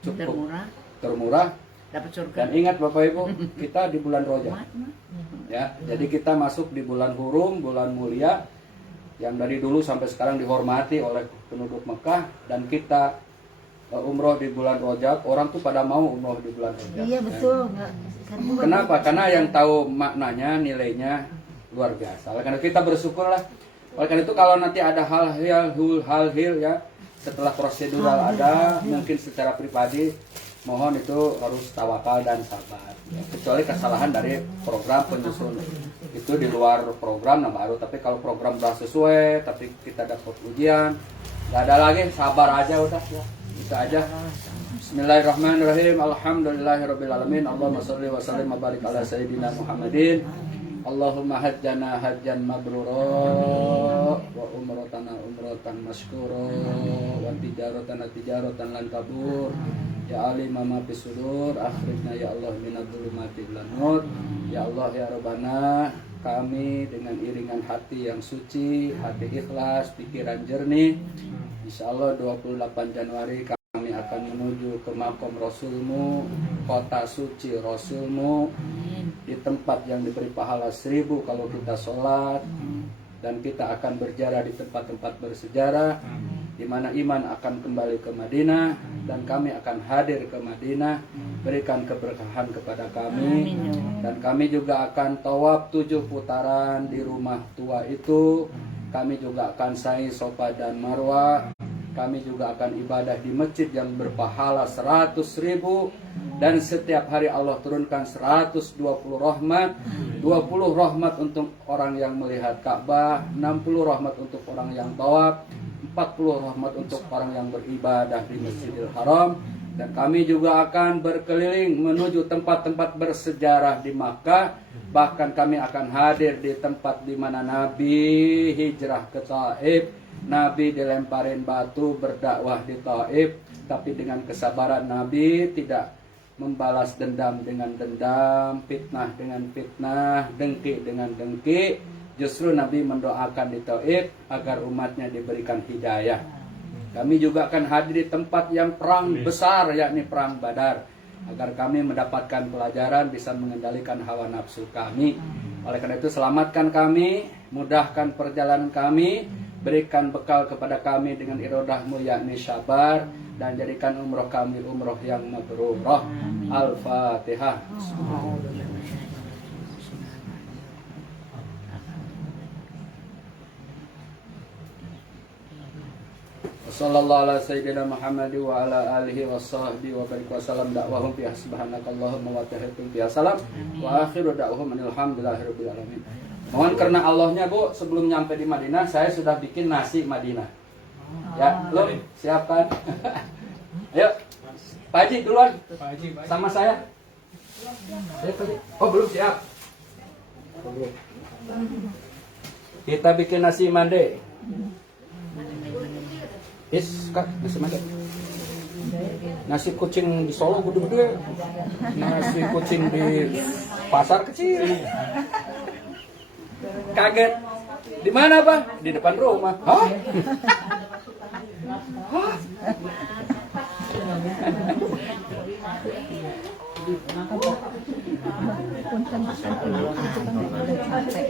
cukup Termurah, termurah. dapat surga. Dan ingat Bapak Ibu, kita di bulan Rajab. Ya, jadi kita masuk di bulan Hurum, bulan mulia yang dari dulu sampai sekarang dihormati oleh penduduk Mekah, dan kita umroh di bulan Rajab. Orang tuh pada mau umroh di bulan Rajab. Iya betul. Kenapa? Karena yang tahu maknanya, nilainya luar biasa. Oleh karena itu kita bersyukurlah. Oleh karena itu kalau nanti ada hal-hal ya setelah prosedural ada, mungkin secara pribadi mohon itu harus tawakal dan sabar. Ya, kecuali kesalahan dari program penyusun itu di luar program nah baru. Tapi kalau program sudah sesuai, tapi kita dapat ujian, nggak ada lagi, sabar aja udah ya. Itu aja. Bismillahirrahmanirrahim. Alhamdulillahirrabbilalamin. Allahumma sholli wa sallim wa barik ala sayyidina Muhammadin. Allahumma hajjana hajjan mabrura wa umratana umratan masykura wa tijaratana tijaratan lan kabur. Ya alima ma fis sudur, akhrijna ya Allah minadz dzulumati ilan nur. Ya Allah ya Rabbana, kami dengan iringan hati yang suci, hati ikhlas, pikiran jernih, insyaallah 28 Januari kami akan menuju ke makom Rasulmu, kota suci Rasulmu, di tempat yang diberi pahala 1000 kalau kita sholat, dan kita akan berjarah di tempat-tempat bersejarah, di mana iman akan kembali ke Madinah, dan kami akan hadir ke Madinah. Berikan keberkahan kepada kami, dan kami juga akan tawaf 7 putaran di rumah tua itu. Kami juga akan sa'i Safa dan Marwah. Kami juga akan ibadah di masjid yang berpahala 100.000, dan setiap hari Allah turunkan 120 rahmat, 20 rahmat untuk orang yang melihat Ka'bah, 60 rahmat untuk orang yang tawaf, 40 rahmat untuk orang yang beribadah di Masjidil Haram. Dan kami juga akan berkeliling menuju tempat-tempat bersejarah di Makkah. Bahkan kami akan hadir di tempat di mana Nabi hijrah ke Taif, Nabi dilemparin batu berdakwah di Taif, tapi dengan kesabaran Nabi tidak membalas dendam dengan dendam, fitnah dengan fitnah, dengki dengan dengki. Justru Nabi mendoakan di Taif agar umatnya diberikan hidayah. Kami juga akan hadir di tempat yang perang besar, yakni perang Badar, agar kami mendapatkan pelajaran, bisa mengendalikan hawa nafsu kami. Oleh karena itu selamatkan kami, mudahkan perjalanan kami, berikan bekal kepada kami dengan irodahmu yakni syabar, dan jadikan umroh kami umroh yang mabrurah. Al-Fatihah. Sallallahu ala sayyidina Muhammad wa ala alihi wa sahbihi wa barik wa salam da'wahum fiha subhanakallahumma wa tahiyatum fiha salam wa akhiru da'wahum alhamdulillahirabbil alamin. Mohon karena Allahnya Bu, sebelum nyampe di Madinah saya sudah bikin nasi Madinah. Ya, belum siapkan. Ayo. Pak Haji duluan. Sama saya. Ayo, Pak Haji. Oh, belum siap. Kita bikin nasi mande. Kak, nasi mande. Nasi kucing di Solo gede-gede. Nasi kucing di pasar kecil. Kaget. Di mana, Pak? Di depan rumah. Hah? Hah?